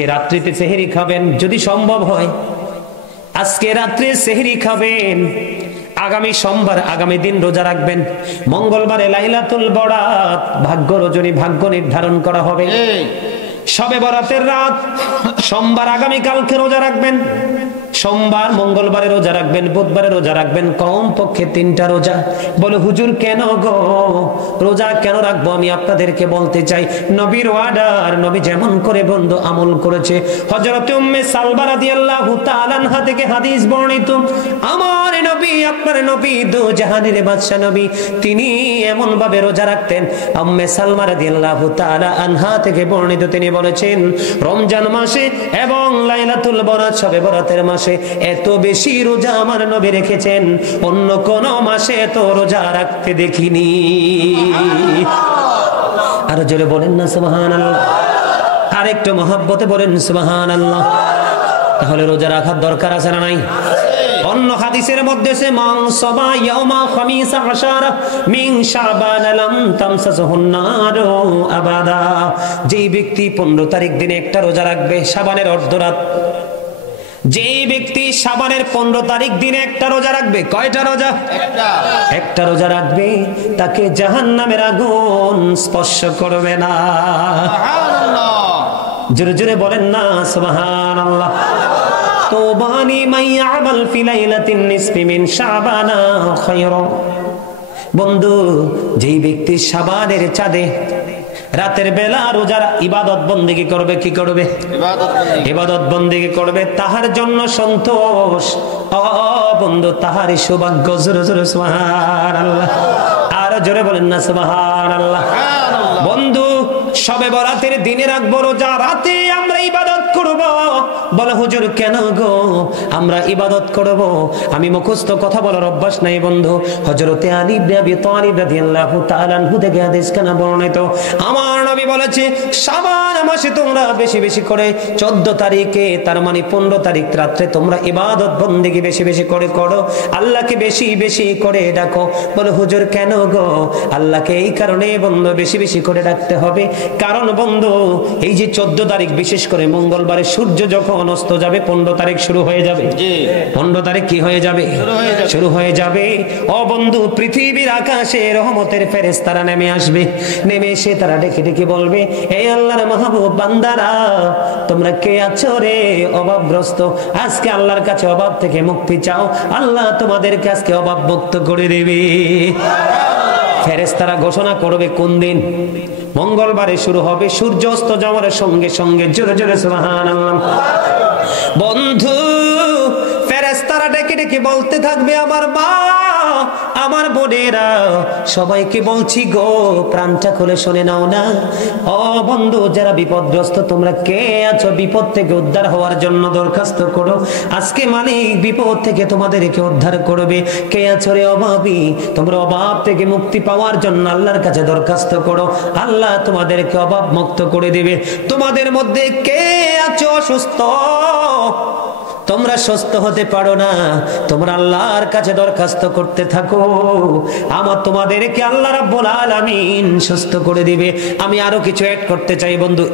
আজকে রাত্রিতে সেহরি খাবেন, যদি সম্ভব হয় আজকে রাত্রে সেহরি খাবেন, আগামী সোমবার আগামী দিন রোজা রাখবেন, মঙ্গলবারে লাইলাতুল বরাত ভাগ্য রজনী ভাগ্য নির্ধারণ করা হবে, শবে বরাতের রাত সোমবার আগামী কালকে রোজা রাখবেন, সোমবার মঙ্গলবারে রোজা রাখবেন, বুধবারে রোজা রাখবেন, কমপক্ষে 3টা রোজা। বলে হুজুর কেন গো, রোজা কেন রাখবো? আমি আপনাদেরকে বলতে চাই, নবীর ওয়ার্ডার, নবী যেমন করে বন্ধু আমল করেছে। হযরত উম্মে সালমা রাদিয়াল্লাহু তাআলা আনহা থেকে হাদিস বর্ণিত, আমার নবী আপনার নবী দো জাহানের বাদশা নবী, তিনি এমন ভাবে রোজা রাখতেন। উম্মে সালমা রাদিয়াল্লাহু তাআলা আনহা থেকে বর্ণিত, তিনি বলেছেন রমজান মাসে এবং লাইলাতুল বরাত শবে বরাতের মাসে এত বেশি রোজা আমার নবী রেখেছেন, অন্য কোন মাসে এত রোজা রাখতে দেখিনি। আর জোরে বলেন না সুবহানাল্লাহ, আর একটু মহব্বতে বলেন সুবহানাল্লাহ। তাহলে রোজা রাখার দরকার আছে না নাই? অন্য হাদিসের মধ্যে সে মাংসবা ইয়াউমা খামিসা আশারা মিন শাবান লাম তামসাসুহুন নারু আবাদা, যেই ব্যক্তি 15 তারিখ দিনে একটা রোজা রাখবে, শাবানের অর্ধরাত, যেই ব্যক্তি শাবানের 15 তারিখ দিনে একটা রোজা রাখবে, কয়টা রোজা? একটা রোজা রাখবে, তাকে জাহান্নামের আগুন স্পর্শ করবে না। সুবহানাল্লাহ, জোরে জোরে বলেন না সুবহানাল্লাহ। তোবানি মাইয়ামাল ফি লাইলাতিন নিসফি মিন শাবানা খায়রা, বন্ধু যেই ব্যক্তি শাবানের চাঁদে রাতের বেলা রোজার ইবাদত বন্দেগী করবে, কি করবে? ইবাদত বন্দেগী করবে, তাহার জন্য সন্তোষ। ও বন্ধু, তাহারই সৌভাগ্য। জোরে জোরে সুবহানাল্লাহ, আর জোরে বলেন না সুবহানাল্লাহ। বন্ধু শবে বরাতের দিনে রাখবো রোজা, রাতে আমরা ইবাদত করব। বলে হুজুর কেন গো আমরা ইবাদত করব? আমি মুখস্থ কথা বলার অভ্যাস নাই বন্ধু। হযরতে আলী ইবনে আবি তালিব রাদিয়াল্লাহু তাআলা আনহু থেকে হাদিস কানা বর্ণিত, আমার নবী বলেছে শাবান মাসে তোমরা বেশি বেশি করে 14 তারিখে, তার মানে 15 তারিখ রাতে তোমরা ইবাদত বন্দেগী বেশি বেশি করে করো, আল্লাহকে বেশি বেশি করে ডাকো। বলে হুজুর কেন গো? আল্লাহকে এই কারণে বন্ধু বেশি বেশি করে ডাকতে হবে, কারণ বন্ধু এই যে 14 তারিখ বিশেষ করে মঙ্গলবারে সূর্য যখন অস্ত যাবে, 15 তারিখ শুরু হয়ে যাবে। 15 তারিখ কি হয়ে যাবে? শুরু হয়ে যাবে। ও বন্ধু, পৃথিবীর আকাশে রহমতের ফেরেশতারা নেমে আসবে, নেমে এসে তারা ডেকে ডেকে বলবে, এই আল্লাহর মাহবুব বান্দারা, তোমরা কে আছো রে অভাবগ্রস্ত? আজকে আল্লাহর কাছে অভাব থেকে মুক্তি চাও, আল্লাহ তোমাদেরকে আজকে অভাব মুক্ত করে দেবে। ফেরেশতারা ঘোষণা করবে কোন দিন? মঙ্গলবারে শুরু হবে, সূর্য অস্ত যাওয়ার সঙ্গে সঙ্গে। জোরে জোরে সুবহানাল্লাহ। বন্ধু ফেরেশতারা ডেকে ডেকে বলতে থাকবে, আমার মা, আমার বোনেরা, সবাইকে বলছি গো, প্রাণটা খুলে শুনে নাও না। ও বন্ধু, যারা বিপদগ্রস্ত, তোমরা কে আছো বিপদ থেকে উদ্ধার হওয়ার জন্য দরখাস্ত করো, আজকে মালিক বিপদ থেকে তোমাদেরকে উদ্ধার করবে। কে আছো রে অভাবী, তোমরা অভাব থেকে মুক্তি পাওয়ার জন্য আল্লাহর কাছে দরখাস্ত করো, আল্লাহ তোমাদেরকে অভাব মুক্ত করে দিবে। তোমাদের মধ্যে কে আছো অসুস্থ, তোমরা সুস্থ হতে পারো না, তোমরা আল্লাহর কাছে দরখাস্ত করতে থাকো, আমার তোমাদেরকে আল্লাহ রাব্বুল আলামিন সুস্থ করে দিবে। আমি আরো কিছু অ্যাড করতে চাই বন্ধু,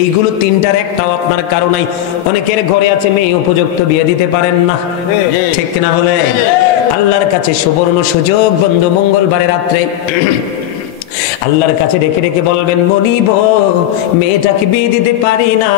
এইগুলো 3টার একটাও আপনার কারো নাই। অনেকের ঘরে আছে মেয়ে, উপযুক্ত বিয়ে দিতে পারেন না, ঠিক না? বলে আল্লাহর কাছে সুবর্ণ সুযোগ বন্ধু, মঙ্গলবারে রাত্রে আল্লাহর কাছে ডেকে ডেকে বলবেন, মনিব মেয়েটাকে বিয়ে দিতে পারি না,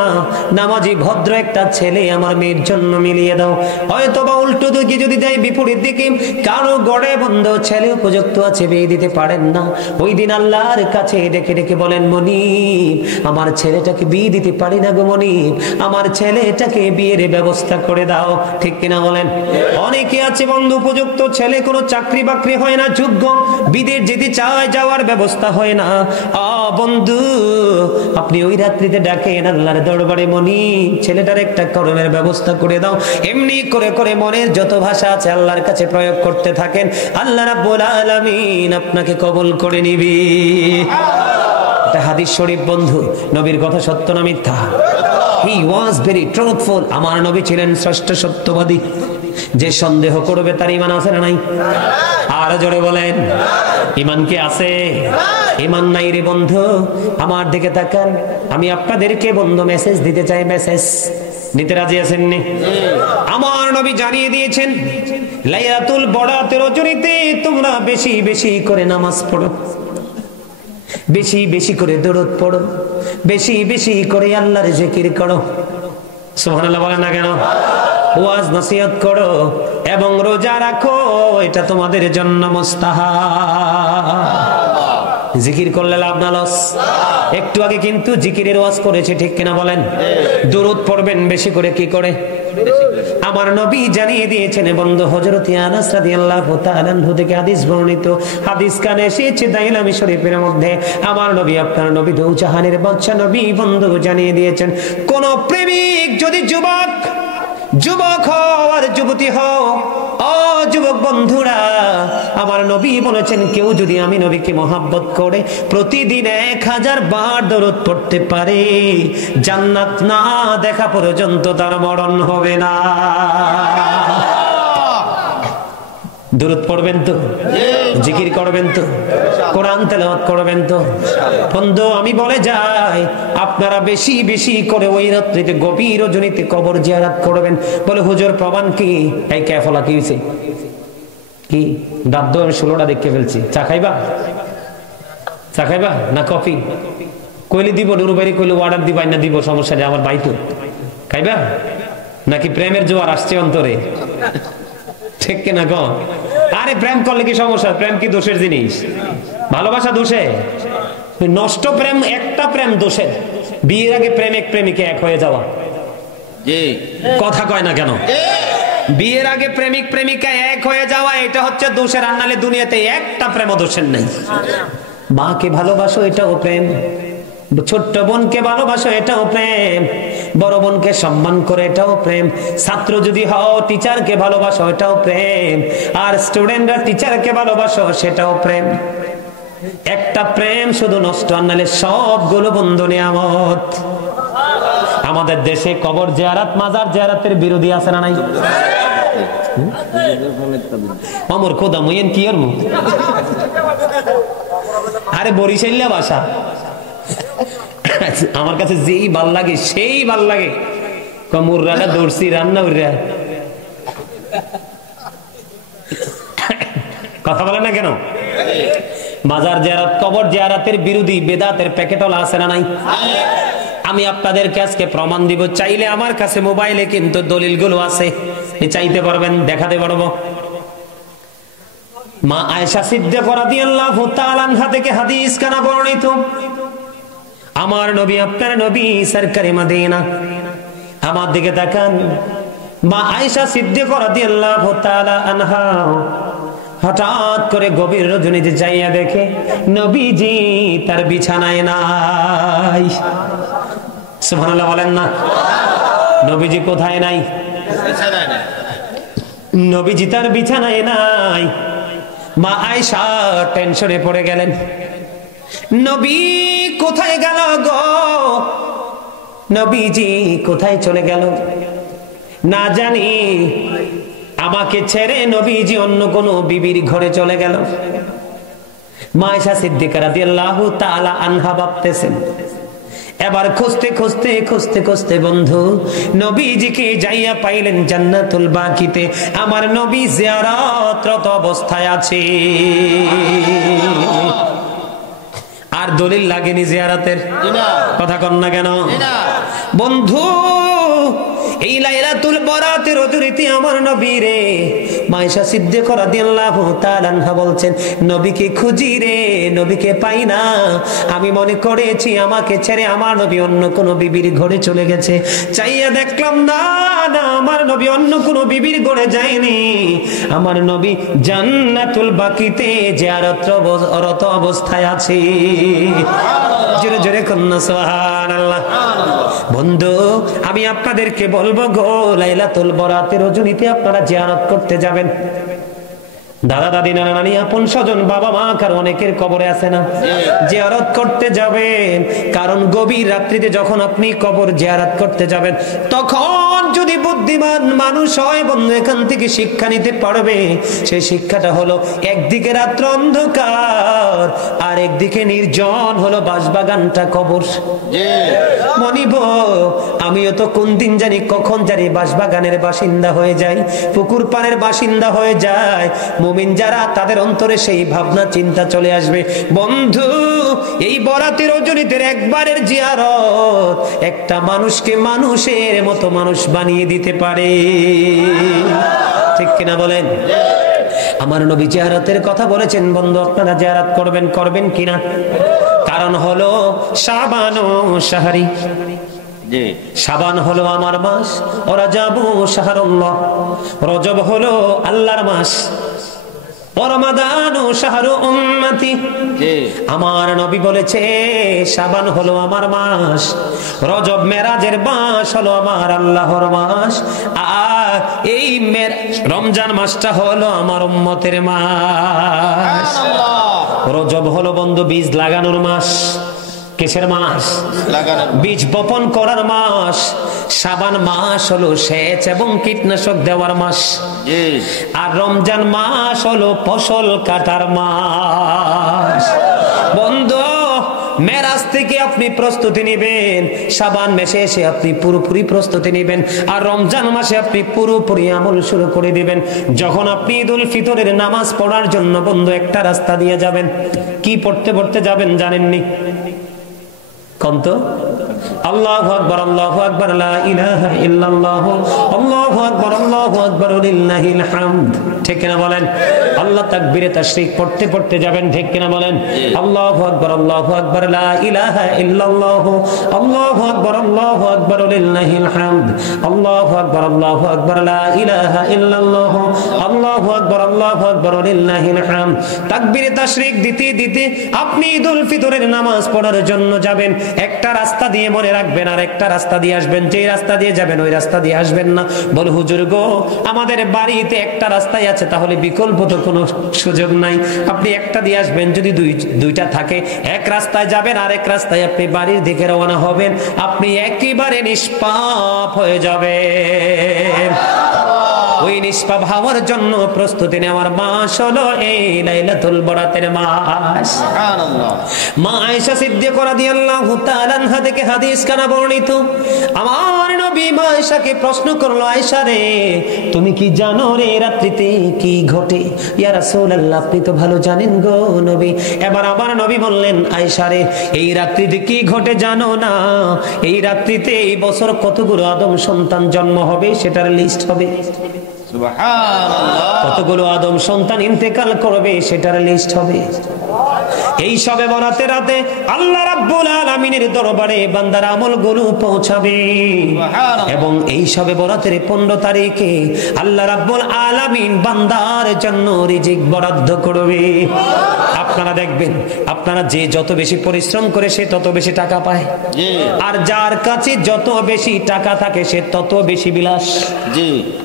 নামাজি ভদ্র একটা ছেলে আমার মেয়ের জন্য মিলিয়ে দাও। হয়তো বা উল্টো দিকে যদি দেয়, বিপরীত দিকে কারো গড়ে বন্ধু ছেলে উপযুক্ত আছে, বিয়ে দিতে পারেন না, ওই দিন আল্লাহর কাছে ডেকে ডেকে বলেন, মনিব আমার ছেলেটাকে বিয়ে দিতে পারি না গো মনিব, আমার ছেলেটাকে বিয়ের ব্যবস্থা করে দাও। ঠিক কিনা বলেন? অনেকে আছে বন্ধু, উপযুক্ত ছেলে, কোনো চাকরি বাকরি হয় না, যোগ্য, বিদেশ যেতে চায়, যাওয়ার ব্যবস্থা হয় না। বন্ধু আপনি ওই রাত্রিতে ডাকেন আল্লাহর দরবারে, মনি ছেলেটার একটা কর্মের ব্যবস্থা করে দাও। এমনি করে করে মনের যত ভাষা আছে আল্লাহর কাছে প্রয়োগ করতে থাকেন, আল্লাহ রাব্বুল আলামিন আপনাকে কবুল করে নিবি। এটা হাদিস শরীফ বন্ধু, নবীর কথা সত্য না মিথ্যা? হি ওয়াজ ভেরি ট্রুথফুল। আমার নবী ছিলেন শ্রেষ্ঠ সত্যবাদী। যে সন্দেহ করবে তার ঈমান আছে না নাই? আর জোরে বলেন। ঈমান কি আছে? ঈমান নাই রে বন্ধু, আমার দিকে তাকান। আমি আপনাদেরকে বন্ধু মেসেজ দিতে চাই, মেসেজ নিতে রাজি আছেন নি? আমার নবী জানিয়ে দিয়েছেন লাইলাতুল বরাতের রজনীতে তোমরা বেশি বেশি করে নামাজ পড়ো, বেশি বেশি করে দরুদ পড়ো, বেশি বেশি করে আল্লাহর জিকির করো। সুবহানাল্লাহ বলেন না কেন? ওয়াজ নসিহত করো এবং রোজা রাখো, এটা তোমাদের জন্য মুস্তাহাব। জিকির করলে লাভ না লস? একটু আগে কিন্তু জিকিরের ওয়াজ করেছে, ঠিক কিনা বলেন? দরুদ পড়বেন বেশি করে, কি করে? আমার নবী জানিয়ে দিয়েছেন বন্ধু। হযরত আনাস রাদিয়াল্লাহু তাআলা আনহু থেকে হাদিস বর্ণিত, হাদিস কানে এসেছে দাইলামি শরীফের মধ্যে। আমার নবী, আপনার নবী দু জাহানের বাদশা নবী বন্ধু জানিয়ে দিয়েছেন, কোন প্রেমিক যদি যুবক হও আর যুবতী হও, ও যুবক বন্ধুরা, আমার নবী বলেছেন কেউ যদি আমি নবীকে মহব্বত করে প্রতিদিন 1000 বার দরুদ পড়তে পারে, জান্নাত না দেখা পর্যন্ত তার মরণ হবে না। দরুদ পড়বেন তো, জিকির করবেন তো, কোরআন তেলাওয়াত করবেন তো। বন্ধু আমি বলে যাই, আপনারা বেশি বেশি করে ওই রাত্রিতে গভীর রজনীতে কবর জিয়ারত করবেন। বলে হুজুর প্রমাণ কি? এই ক্যাফলা কি হইছে? কি দাদ্দ? আমি 16টা দেখে ফেলছি। চা খাইবা? চা খাইবা না কফি? কইলে দিব, নুরুবাড়ি কইলে অর্ডার দিবাই না দিব, সমস্যা নেই, আমার বাইতো। খাইবা নাকি প্রেমের জোয়ার আসছে অন্তরে? ঠিক কিনা গো? আরে প্রেম করলে কি সমস্যা? প্রেম কি দোষের জিনিস? ভালোবাসা দোষে? নষ্ট প্রেম, একটা প্রেম দোষের। বিয়ের আগে প্রেমিক প্রেমিকা এক হয়ে যাওয়া, কথা কয় না কেন? বিয়ের আগে প্রেমিক প্রেমিকা এক হয়ে যাওয়া, এটা হচ্ছে দোষের। আর নাহলে দুনিয়াতে একটা প্রেম দোষের নাই। মাকে ভালোবাসো, এটাও প্রেম। ছোট্ট বোনকে ভালোবাসো, এটাও প্রেম। বড় বোনকে সম্মান করে, এটাও প্রেম। ছাত্র যদি হও, টিচারকে ভালোবাসো, এটাও প্রেম। আর স্টুডেন্টরা টিচারকে ভালোবাসো, সেটাও প্রেম। একটা প্রেম শুধু নষ্ট, আর নাহলে সবগুলো বন্ধু নিয়ামত। আমাদের দেশে কবর জিয়ারত, মাজার জিয়ারতের বিরোধী আছে না নাই? অমর খোদা মুইন কি এর মুখ? আরে বরিশাল্লা ভাষা আমার কাছে যেই ভাল লাগে সেই ভাল লাগে। মুররাটা দৌড়ছি রান্না উড়া, কথা বলে না কেন? মাজার জিয়ারত, কবর জিয়ারতের বিরোধী বেদাতের প্যাকেটওয়ালা আছে না নাই? আমি আপনাদেরকে আজকে প্রমাণ দিব। চাইলে আমার কাছে মোবাইলে কিন্তু দলিলগুলো আছে, চাইতে পারবেন, দেখাতে পারবো। মা আয়েশা সিদ্দিকা রাদিয়াল্লাহু তাআলা আনহা থেকে হাদিস কানা বর্ণিত, আমার নবী, আপনার নবী সরকারে মদিনা, আমার দিকে তাকান। মা আয়েশা সিদ্দিকা রাদিয়াল্লাহু তাআলা আনহা হঠাৎ করে গভীর রজনীতে যাইয়া দেখে নবীজি তার বিছানায় নাই। সুবহানাল্লাহ বলেন না? নবীজি কোথায় নাই? নবীজি তার বিছানায় নাই। মা আয়েশা টেনশনে পড়ে গেলেন, নবী কোথায় গেল গো? নবীজি কোথায় চলে গেল? না জানি আমাকে ছেড়ে নবীজি অন্য কোন বিবির ঘরে চলে গেল। মা আয়েশা সিদ্দিকা রাদিয়াল্লাহু তাআলা আনহা ভাবতেছেন। এবার খুঁজতে খুঁজতে খুঁজতে খুঁজতে বন্ধু নবীজিকে যাইয়া পাইলেন জান্নাতুল বাকিতে। আমার নবী জিয়ারতরত অবস্থায় আছে। আর দলিল লাগেনি জিয়ারতের, কথা কন না কেন বন্ধু? এই লাইলাতুল বরাতের রজনীতে আমার নবী রে, মা আয়েশা সিদ্দিকা রাদিয়াল্লাহু তাআলা আনহা বলছেন, নবীকে খুঁজি রে, নবীকে পাই না। আমি মনে করেছি আমাকে ছেড়ে আমার নবী অন্য কোন বিবির ঘরে চলে গেছে। চাইয়া দেখলাম না, না, আমার নবী অন্য কোন বিবির ঘরে যায়নি। আমার নবী জান্নাতুল বাকিতে জিয়ারতরত অবস্থায় আছে। জোরে জোরে কন্যা সুবহানাল্লাহ। বন্ধু আমি আপনাদেরকে বলবো গো, লাইলাতুল বরাতের রজনীতে আপনারা জিয়ারত করতে যাবেন। দাদা দাদি নানা নানি আপন স্বজন বাবা মা কার অনেকের কবরে আছে না, জিয়ারত করতে যাবেন। কারণ গভীর রাত্রিতে যখন আপনি কবর জিয়ারত করতে যাবেন, তখন যদি বুদ্ধিমান মানুষ হয় বন্ধু, এখান থেকে শিক্ষা নিতে পারবে। সেই শিক্ষাটা হলো, একদিকে রাত্র অন্ধকার আর একদিকে নির্জন হলো বাঁশবাগানটা কবর। মনিব আমিও তো কোন দিন জানি কখন জানি বাঁশবাগানের বাসিন্দা হয়ে যাই, পুকুর পাড়ের বাসিন্দা হয়ে যায়। মুমিন যারা তাদের অন্তরে সেই ভাবনা চিন্তা চলে আসবে, বন্ধু এই বরাতের রজনীতে একবারের জিয়ারত একটা মানুষকে মানুষের মতো মানুষ বানিয়ে দিতে পারে। ঠিক কিনা বলেন? আমার নবী জিয়ারতের কথা বলেছেন, বন্ধু আপনারা জিয়ারত করবেন, করবেন কিনা? কারণ হলো শাবান ও শাহরি, শাবান হলো আমার মাস, রাজাবু শাহরুল্লাহ, রজব হলো আল্লাহর মাস, রমাদান ও শাহরু উম্মতি। আমার নবী বলেছে শাবান হলো আমার মাস, রজব মেরাজের মাস হলো আমার আল্লাহর মাস, আর এই রমজান মাসটা হলো আমার উম্মতের মাস। রজব হলো বন্ধু বীজ লাগানোর মাস। কিসের মাস? বীজ বপন করার মাস। শাবান মাস হলো সেচ এবং কীটনাশক দেওয়ার মাস, আর রমজান মাস হলো ফসল কাটার মাস। বন্ধু মেরাজ থেকে আপনি প্রস্তুতি নেবেন, শাবান মাসে এসে আপনি পুরোপুরি প্রস্তুতি নেবেন, আর রমজান মাসে আপনি পুরোপুরি আমল শুরু করে দিবেন। যখন আপনি ঈদুল ফিতরের নামাজ পড়ার জন্য বন্ধু একটা রাস্তা দিয়ে যাবেন, কি পড়তে পড়তে যাবেন জানেননি? কন্ত আল্লাহু আকবার, আল্লাহু আকবার, লা ইলাহা ইল্লাল্লাহ, আল্লাহু আকবার, আল্লাহু আকবার, লিল্লাহিল হামদ। ঠিক কিনা বলেন? আল্লাহ তাকবীরে তাশরিক পড়তে পড়তে যাবেন। ঠিক কিনা বলেন? আল্লাহু আকবার, আল্লাহু আকবার, লা ইলাহা ইল্লাল্লাহ, আল্লাহু আকবার, আল্লাহু আকবার, লিল্লাহিল হামদ, আল্লাহু আকবার, আল্লাহু আকবার, লা ইলাহা ইল্লাল্লাহ, আল্লাহু আকবার, আল্লাহু আকবার, লিল্লাহিল হামদ। তাকবীরে তাশরিক দিতে দিতে আপনি ঈদুল ফিতরের নামাজ পড়ার জন্য যাবেন। একটা রাস্তা দিয়ে মনে রাখবেন, আর একটা রাস্তা দিয়ে আসবেন। যে রাস্তা দিয়ে যাবেন ওই রাস্তা দিয়ে আসবেন না। বল হুজুর গো, আমাদের বাড়িতে একটা রাস্তাই আছে, তাহলে বিকল্প তো কোনো সুযোগ নাই। আপনি একটা দিয়ে আসবেন, যদি দুইটা থাকে এক রাস্তায় যাবেন, আর এক রাস্তায় আপনি বাড়ির দিকে রওনা হবেন, আপনি একেবারে নিষ্পাপ হয়ে যাবেন। ওই নিষ্পাপ হওয়ার জন্য প্রস্তুতি নেওয়ার মাস হলো এই লাইলাতুল বরাতের মাস। সুবহানাল্লাহ। মা আয়েশা সিদ্দিকা রাদিয়াল্লাহু তাআলা আনহা থেকে হাদিস কানা বর্ণিত, আমার নবী মা আয়েশাকে প্রশ্ন করলো, আয়েশা রে তুমি কি জানো রে রাত্রিতে কি ঘটে? ইয়া রাসূলুল্লাহ আপনি তো ভালো জানেন গো নবী। এবার আমার নবী বললেন, আয়েশা রে এই রাত্রিতে কি ঘটে জানো না? এই রাত্রিতে এই বছর কতগুলো আদম সন্তান জন্ম হবে সেটার লিস্ট হবে। কতগুলো আদম সন্তান ইন্তেকাল করবে সেটার লিস্ট হবে। এই সবে বরাতের রাতে আল্লাহ রাব্বুল আলামিনের দরবারে বান্দার আমলগুলো পৌঁছাবে, এবং এই সবে বরাতের 15 তারিখে আল্লাহ রাব্বুল আলামিন বান্দার জন্য রিজিক বরাদ্দ করবে। আপনারা দেখবেন, আপনারা যে যত বেশি পরিশ্রম করে সে তত বেশি টাকা পায়, আর যার কাছে যত বেশি টাকা থাকে সে তত বেশি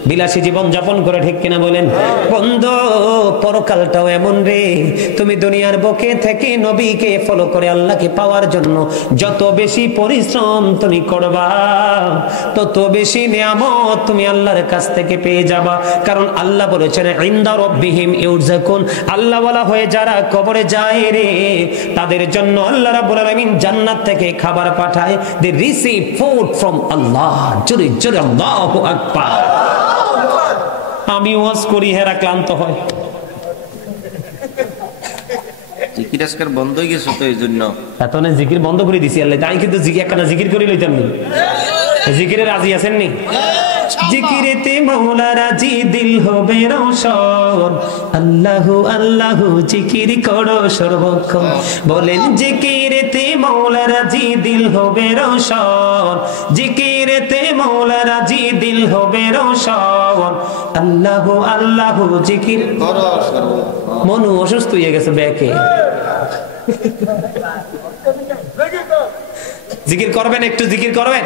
বিলাসী জীবন যাপন করে। ঠিক কিনা বলেন? বন্ধু পরকালটাও এমন রে, তুমি দুনিয়ার বুকে থেকে নবীকে ফলো করে আল্লাহকে পাওয়ার জন্য যত বেশি পরিশ্রম তুমি করবা, তত বেশি নিয়ামত তুমি আল্লাহর কাছ থেকে পেয়ে যাবা। কারণ আল্লাহ বলেছেন ইনদা রাব্বিহিম ইউরযাকুন, আল্লাহ ওয়ালা হয়ে যারা কবরে যায় রে, তাদের জন্য আল্লাহ রাব্বুল আলামিন জান্নাত থেকে খাবার পাঠায়। দে রিসিভ ফুড ফ্রম আল্লাহ। জোরে জোরে আল্লাহু আকবার। আমি ওয়াজ করি, হেরা ক্লান্ত হয়। জিকির আজকাল বন্ধ হয়ে গেছে, তো এই জন্য এত না জিকির বন্ধ করে দিছি আল্লাহ। তাই কিন্তু একটা জিকির করে লইতাম নি। জিকিরে রাজি আছেন নি? জিকিরেতে মাওলা রাজি, দিল হবে রোশন। আল্লাহু আল্লাহু জিকির করো সর্বক্ষণ। বলেন জিকিরেতে মাওলা রাজি, দিল হবে রোশন। জিকিরেতে মাওলা রাজি, দিল হবে রোশন। আল্লাহু আল্লাহু জিকির করো সর্বক্ষণ। মনু অসুস্থ হয়ে গেছে ব্যাকে। জিকির করবেন, একটু জিকির করবেন।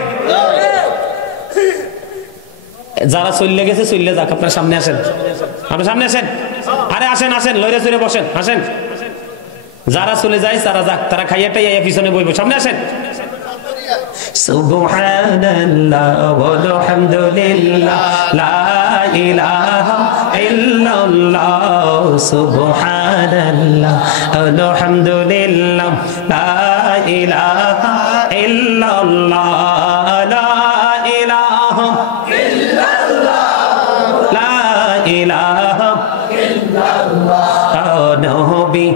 যারা চলে গেছে চলে যাক, আপনার সামনে আসেন, আপনার সামনে আসেন। আরে আসেন আসেন, লইরে চড়ে বসেন, আসেন। যারা চলে যায় তারা যাক, তারা খাইয়াটাই পিছনে বইব, সামনে আসেন। সুবহানাল্লাহ ওয়ালহামদুলিল্লাহ লা ইলাহা ইল্লাল্লাহ, সুবহানাল্লাহ আলহামদুলিল্লাহ লা ইলাহা ইল্লাল্লাহ, লা ইলাহা ইল্লাল্লাহ, লা ইলাহা ইল্লাল্লাহ। নবী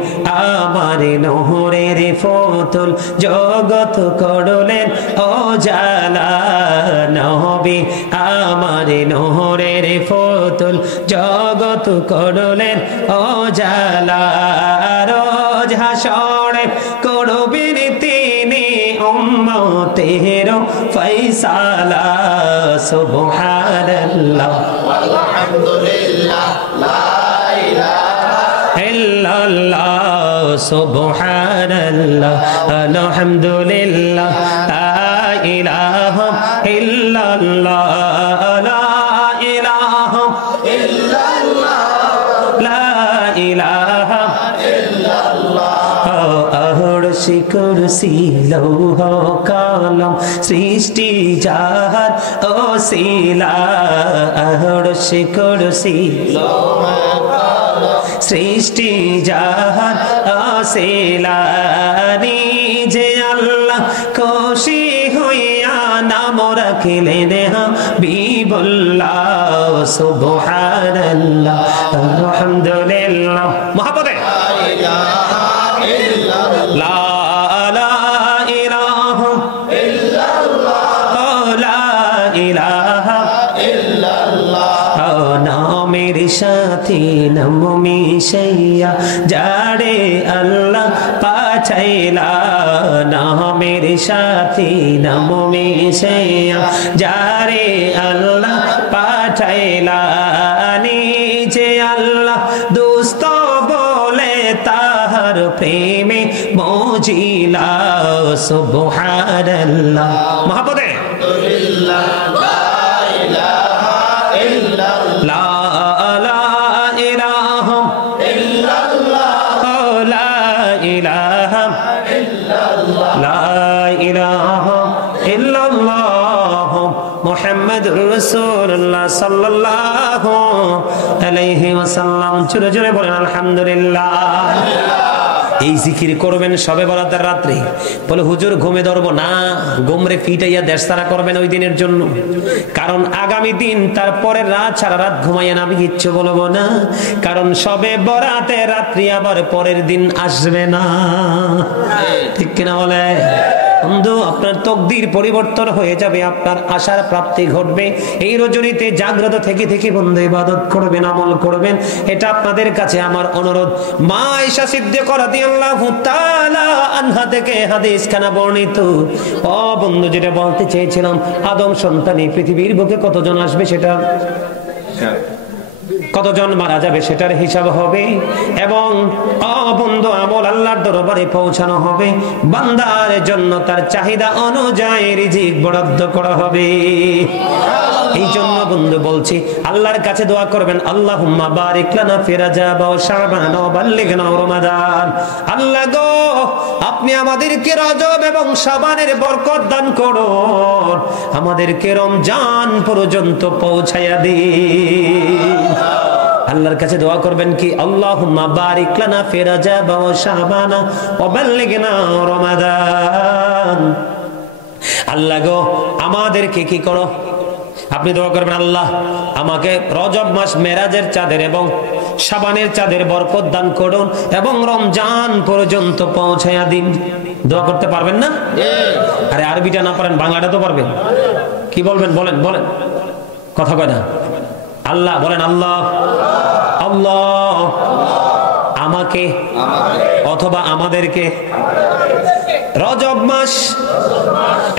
আমার নহরের ফতুল, জগৎ করলেন ও জালা। নবী আমার নহরের ফতুল, জগৎ করলেন ও জালা। রোজ হাসরে করবেন তিনি উম্মতের ফয়সালা। সুবহানাল্লাহ আলহামদুলিল্লাহ লা ইলাহা ইল্লাল্লাহ, সুবহানাল্লাহ আলহামদুলিল্লাহ লা ইলাহা ইল্লাল্লাহ, লা ইলাহা ইল্লাল্লাহ, লা ইলাহা ইল্লাল্লাহ। আরশি কুরসি লৌহ কলম সৃষ্টি যাহার ওসিলা। আরশি কুরসি লৌহ সৃষ্টি যাহার ওসিলা। নিজে আল্লাহ খুশি হইয়া নাম রাখিলেন হাবিবুল্লাহ। সুবহানাল্লাহ আলহামদুলিল্লাহ, মহাপদে লা ইলাহা ইল্লাল্লাহ, লা ইলাহা ইল্লাল্লাহ। নামের সাথী নাম মিশাইয়া যারে আল্লাহ পাঠাইলা। নামের সাথী নাম মিশাইয়া যারে আল্লাহ পাঠাইলা। নিজে আল্লাহ দুস্ত বলে তাহার প্রেমে মজিলা। সুবহানাল্লাহ, মহাপদে মুহাম্মাদুর রাসূলুল্লাহ সাল্লাল্লাহু আলাইহি ওয়াসাল্লাম। জোরে জোরে বলেন আলহামদুলিল্লাহ। এই জিকির করবেন সবে বরাতের রাত্রে। বলে হুজুর ঘুমে ধরবো না, গোমরে ফিটাইয়া দেশ সারা করবেন ওই দিনের জন্য, কারণ আগামী দিন তারপরে রাত সারা রাত ঘুমাইয়া না, আমি কিচ্ছু বলবো না, কারণ সবে বরাতের রাত্রি আবার পরের দিন আসবে না। ঠিক কিনা বলে বন্ধু? আপনার তকদির পরিবর্তন হয়ে যাবে, আপনার আশার প্রাপ্তি ঘটবে। এই রজনীতে জাগ্রত থেকে থেকে বন্ধু ইবাদত করবেন, আমল করবেন, এটা আপনাদের কাছে আমার অনুরোধ। মা আয়েশা সিদ্দিকা রাদিয়াল্লাহু তাআলা আনহা থেকে হাদিস খানা বর্ণিত। ও বন্ধু, যেটা বলতে চেয়েছিলাম, আদম সন্তান এই পৃথিবীর বুকে কতজন আসবে, সেটা কতজন মারা যাবে সেটার হিসাব হবে, এবং বন্ধু আমল আল্লাহর দরবারে পৌঁছানো হবে। বান্দার জন্য তার চাহিদা অনুযায়ী রিজিক বরাদ্দ করা হবে। এই জন্য বন্ধু বলছি, আল্লাহর কাছে দোয়া করবেন, আল্লাহুম্মা বারিক লানা ফি রাজাব ওয়া শাবান ওয়া বাল্লিগনা রমাদান। আল্লাহ গো, আপনি আমাদেরকে রজব এবং শাবানের বরকত দান করুন, আমাদেরকে রমজান পর্যন্ত পৌঁছায়া দিন। আল্লাহর কাছে দোয়া করবেন কি, আল্লাহুম্মা বারিক লানা ফি রাজাব ওয়া শাবান ওয়া বাল্লিগনা রমাদান। আল্লাহ গো, আমাদেরকে কি করো, আপনি দোয়া করবেন, আল্লাহ আমাকে রজব মাস মেরাজের চাঁদের এবং শাবানের চাঁদের বরকত দান করুন এবং রমজান পর্যন্ত পৌঁছায়া দিন। দোয়া করতে পারবেন না? আরে আরবিটা না পারেন, বাংলাটা তো পারবেন। কি বলবেন বলেন, বলেন, কথা কয় না। আল্লাহ বলেন, আল্লাহ আল্লাহ আমাকে অথবা আমাদেরকে রজব মাস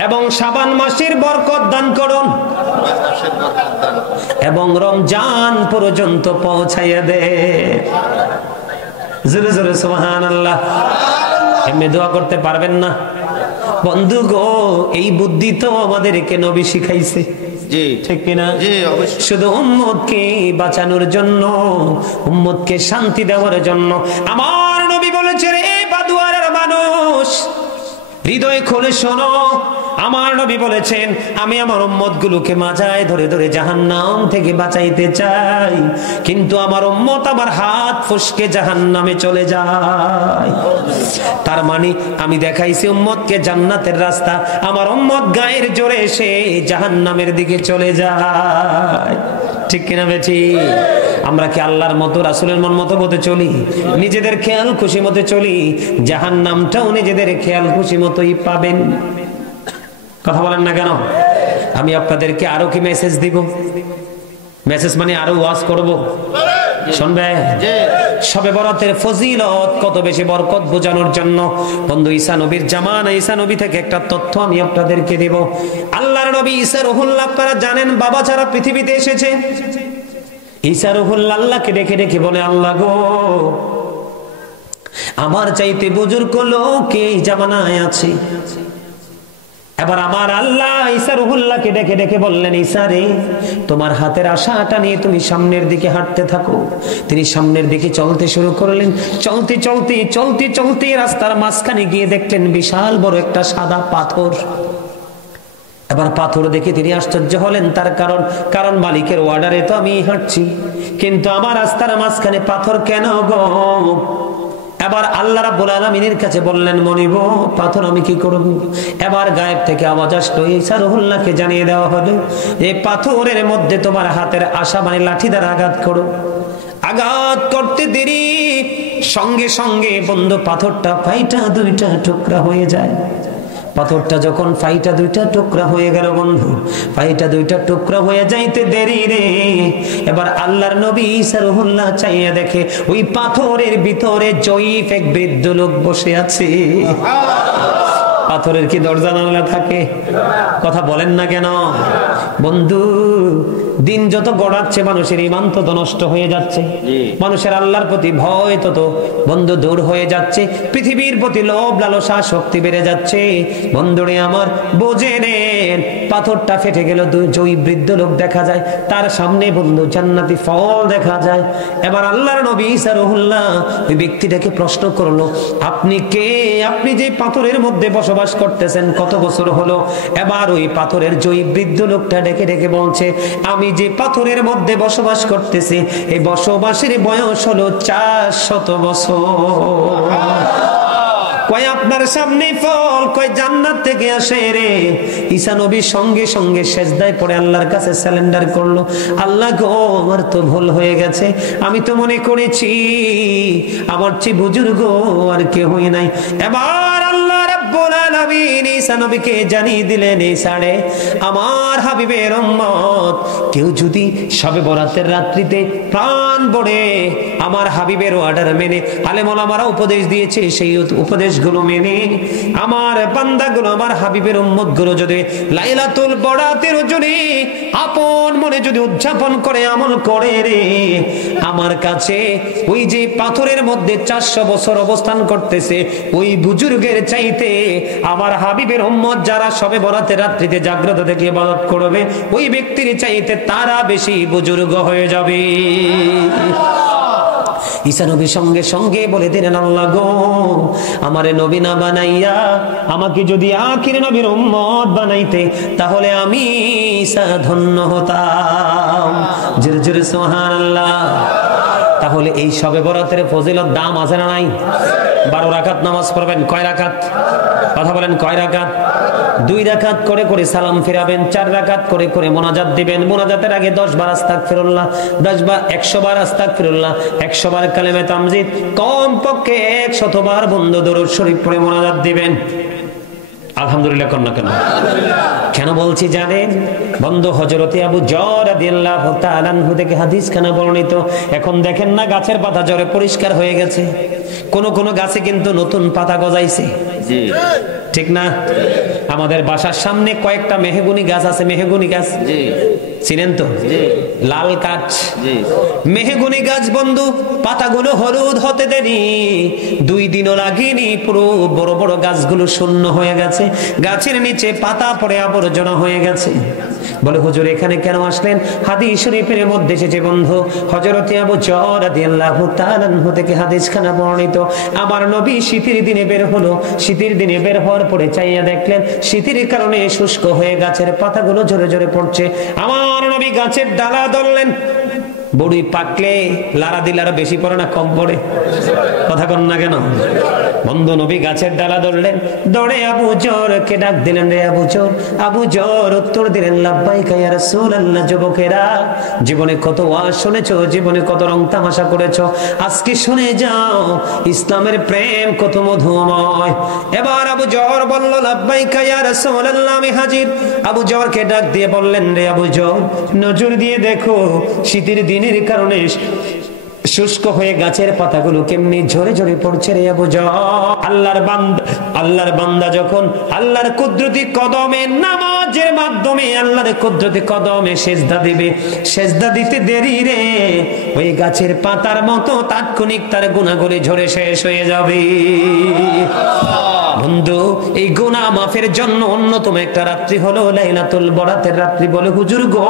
এবং শাবান মাসের বরকত দান করুন এবং রমজান পর্যন্ত পৌঁছাইয়া দে। জোরে জোরে সুবহানাল্লাহ। এমনি দোয়া করতে পারবেন না? বন্ধু গো, এই বুদ্ধি তো আমাদেরকে নবী শিখাইছে। জি ঠিক কিনা? জি অবশ্যই। শুধু উম্মতকে বাঁচানোর জন্য, উম্মতকে শান্তি দেওয়ার জন্য আমার নবী বলেছেন, এ বাদুয়ারের মানুষ হৃদয় খুলে শোনো, আমার নবী বলেছেন আমি আমার উম্মতগুলোকে মাজায় ধরে ধরে জাহান্নাম থেকে বাঁচাইতে চাই, কিন্তু আমার উম্মত আমার হাত ফসকে জাহান্নামে চলে যায়। তার মানে আমি দেখাইছি উম্মতকে জান্নাতের রাস্তা, আমার উম্মত গায়ের জোরে এসে জাহান্নামের দিকে চলে যায়। ঠিক কিনা বেঠি? আমরা কি আল্লাহর মতো রাসূলের মন মতো মতো চলি? নিজেদের খেয়াল খুশি মতো চলি? জাহান্নামটাও নিজেদের খেয়াল খুশি মতোই পাবেন। কথা বলেন না কেন? আমি আপনাদেরকে আরো কি মেসেজ দিব? মেসেজ মানে আরো ওয়াজ করব, শুনবে? শবে বরাতের ফজিলত কত বেশি বরকত বোঝানোর জন্য বন্ধু ঈসা নবীর জামানা, ঈসা নবী থেকে একটা তথ্য আমি আপনাদেরকে দেব। আল্লাহর নবী ঈসা রুহুল্লাহ, আপনারা জানেন বাবা ছাড়া পৃথিবীতে এসেছে। ঈসা রুহুল্লাহ আল্লাহকে ডেকে ডেকে বলে, আল্লাহ গো, আমার চাইতে বুজুর্গ লোক এই জামানায় আছে। এবার আমার আল্লাহ ঈসা রুহুল্লাহকে ডেকে ডেকে বললেন, ঈসা রে, তোমার হাতের আশাটা নিয়ে তুমি সামনের দিকে হাঁটতে থাকো। তিনি সামনের দিকে চলতে শুরু করলেন। চলতে চলতে চলতে চলতে রাস্তার মাঝখানে গিয়ে দেখলেন বিশাল বড় একটা সাদা পাথর। এবার পাথর দেখে তিনি আশ্চর্য হলেন। তার কারণ মালিকের অর্ডারে তো আমি হাঁটছি, কিন্তু আমার রাস্তার মাঝখানে পাথর কেন গো? এবার আল্লাহ রাব্বুল আলামিনের কাছে বললেন, মনিব, পাথর আমি কি করব? এবার গায়েব থেকে আওয়াজ আসলো, ঈসা রুহুল্লাহকে জানিয়ে দেওয়া হলো, এই পাথরের মধ্যে তোমার হাতের আশা মানে লাঠি দ্বারা আঘাত করো। আঘাত করতে দেরি, সঙ্গে সঙ্গে বন্ধু পাথরটা ফাইটা দুইটা টুকরা হয়ে যায়। পাথরটা যখন ফাইটা দুইটা টুকরা হয়ে গেল বন্ধু, ফাইটা দুইটা টুকরা হয়ে যাইতে দেরি রে। এবার আল্লাহর নবী ঈসা রুহুল্লাহ চাইয়া দেখে ওই পাথরের ভিতরে জয়ীফ এক বৃদ্ধ লোক বসে আছে। পাথরের কি দরজা জানালা থাকে? কথা বলেন না কেন বন্ধু? দিন যত গড়াচ্ছে মানুষের ঈমান তত নষ্ট হয়ে যাচ্ছে, মানুষের আল্লাহর প্রতি ভয় তত বন্ধু দূর হয়ে যাচ্ছে, পৃথিবীর প্রতি লোভ লালসা শক্তি বেড়ে যাচ্ছে। বন্ধুরে আমার, বুঝে নেন, পাথরটা ফেটে গেল, দুই বৃদ্ধ লোক দেখা যায়, তার সামনে বন্ধু জান্নাতি ফল দেখা যায়। এবার আল্লাহর নবী ঈসা রুহুল্লাহ ওই ব্যক্তিটাকে প্রশ্ন করলো, আপনি কে? আপনি যে পাথরের মধ্যে বসবাস করতেছেন কত বছর হলো? এবার ওই পাথরের জয়ী বৃদ্ধ লোকটা ডেকে ডেকে বলছে, আমি যে পাথরের মধ্যে বসবাস করতেছি এই বসবাসের বয়স হলো 400 বছর। কয় আপনার সামনে ফল কয় জান্নাত থেকে আসে রে। ঈসা নবী সঙ্গে সঙ্গে সেজদায় পড়ে আল্লাহর কাছে সারেন্ডার করলো, আল্লাহ গো, আমার তো ভুল হয়ে গেছে, আমি তো মনে করেছি আমার চেয়ে বুজুর্গ আর কেউই নাই। এবার আল্লাহ রাব্বুল আলামিন ঈসা নবীকে জানিয়ে দিলেন, ঈসা রে, আমার হাবিবের উম্মত কেউ যদি শবে বরাতের রাত্রিতে প্রাণ ভরে আমার হাবিবের অর্ডার মেনে, আলেম ওলামারা উপদেশ দিয়েছে, সেই উপদেশগুলো মেনে আমার বান্দাগুলো, আমার হাবিবের উম্মতগুলো যদি লাইলাতুল বরাতের জন্য আপন মনে যদি উদযাপন করে, আমল করে রে, আমার কাছে ওই যে পাথরের মধ্যে 400 বছর অবস্থান করতেছে ওই বুজুর্গের চাইতে আমার হাবিবের উম্মত যারা শবে বরাতের রাত্রিতে জাগ্রত থেকে ইবাদত করবে ওই ব্যক্তির চাইতে তারা বেশি বুজুর্গ হয়ে যাবে। ঈসা নবী সঙ্গে সঙ্গে বলে দিলেন, আল্লাহ গো, আমারে নবী না বানাইয়া আমাকে যদি আখির নবীর উম্মত বানাইতে তাহলে আমি ঈসা ধন্য হতাম। জোরে জোরে সুবহানাল্লাহ। তাহলে এই শবে বরাতের ফজিলত দাম আছে না নাই? 12 রাকাত নামাজ পড়বেন। কয় রাকাত? কথা বলেন, কয় রাকাত? 2 রাকাত করে করে সালাম ফিরাবেন, 4 রাকাত করে করে মোনাজাত দিবেন। মোনাজাতের আগে 10 বার আস্তাগফিরুল্লাহ, 10 বার 100 বার আস্তাগফিরুল্লাহ, 100 বার কালেমা তামজিদ, কমপক্ষে 100 বার বন্ধু দরুদ শরীফ পড়ে মোনাজাত দিবেন। আলহামদুলিল্লাহ কন্যা কেন? কেন বলছি জানেন বন্ধু? হযরতে আবু যর রাদিয়াল্লাহু তাআলা আনহু থেকে হাদিস খানা বর্ণিত। এখন দেখেন না গাছের পাতা জ্বরে পরিষ্কার হয়ে গেছে, কোন কোন গাছে কিন্তু নতুন পাতা গজাইছে। জি ঠিক না? আমাদের বাসার সামনে কয়েকটা মেহগুনি গাছ আছে, মেহগুনি গাছ জি চিনেন তো? জি লাল কাঠ জি মেহগুনি গাছ বন্ধু, পাতাগুলো হলুদ হতে দেরি 2 দিনও লাগেনি, পুরো বড় বড় গাছগুলো শূন্য হয়ে গেছে, গাছের নিচে পাতা পড়ে আবর্জনা হয়ে গেছে। বলে হুজুর এখানে কেন আসলেন? হাদিস শরীফের মধ্যে এসেছে বন্ধু, হযরত আবু যর রাদিয়াল্লাহু তাআলা আনহু থেকে হাদিসখানা বর্ণিত, আমার নবী শীতের দিনে বের হলো, শীতের দিনে বের হওয়ার পরে চাইয়া দেখলেন শীতের কারণে শুষ্ক হয়ে গাছের পাতাগুলো ঝরে ঝরে পড়ছে। আমার নবী গাছের ডালা ধরলেন, বড়ি পাকলে লারা দিলে আরো বেশি পড়ে না কম পড়ে? কথা কন না কেন? বন্ধু নবী গাছের ডালা ধরলেন, দৌড়ে আবু জরকে ডাক দিলেন, রে আবু জর। আবু জর উত্তর দিলেন, লাব্বাইকা ইয়া রাসূলুল্লাহ। যুবকেরা, জীবনে কত ওয়াজ শুনেছো, জীবনে কত রং তামাশা করেছো, আজকে শুনে যাও ইসলামের প্রেম কত মধুময়। এবার আবু জর বলল, লাব্বাইকা ইয়া রাসূলুল্লাহ, আমি হাজির। আবু জরকে ডাক দিয়ে বললেন, রে আবু জর, নজর দিয়ে দেখো শীতের দিনের কারণে শুষ্ক হয়ে গাছের পাতাগুলো কেমনি ঝরে ঝরে পড়ছে রে আবু জর। আল্লাহর বান্দা যখন আল্লাহর কুদরতি কদমে নামাজের মাধ্যমে আল্লাহর কুদরতি কদমে সেজদা দিবে, সেজদা দিতে দেরি রে ওই গাছের পাতার মতো তাৎক্ষণিক তার গুনাহগুলি ঝরে শেষ হয়ে যাবে। বন্ধু এই গুনাহ মাফের জন্য অন্যতম একটা রাত্রি হলো লাইলাতুল বরাতের রাত্রি। বলে হুজুর গো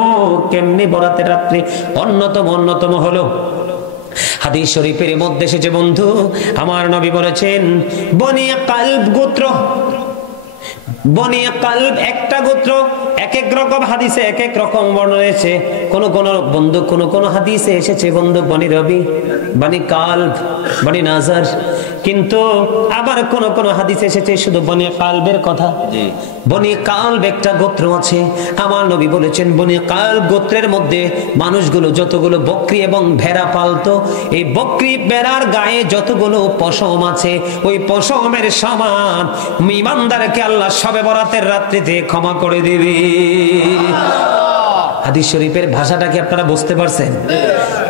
কেমনি বরাতের রাত্রি? অন্যতম হলো হাদিস শরীফের মধ্যে এসেছে বন্ধু, আমার নবী বলেছেন বনি কালব গোত্র, বনি কালব একটা গোত্র, এক এক রকম হাদিসে এক এক রকম বর্ণনা হয়েছে। কোন হাদিসে এসেছে বন্ধু বনি রবি, বনি কালব, বনি নাজার, কিন্তু আবার কোন হাদিসে এসেছে শুধু বনি কালবের কথা। বনি কালব একটা গোত্র আছে, আমার নবী বলেছেন বনি কালব গোত্রের মধ্যে মানুষগুলো যতগুলো বকরি এবং ভেড়া পালতো, এই বকরি ভেড়ার গায়ে যতগুলো পশম আছে ওই পশমের সমান ঈমানদারকে আল্লাহ শবে বরাতের রাত্রিতে ক্ষমা করে দিবে। হাদিস শরীফের ভাষাটা কি আপনারা বুঝতে পারছেন?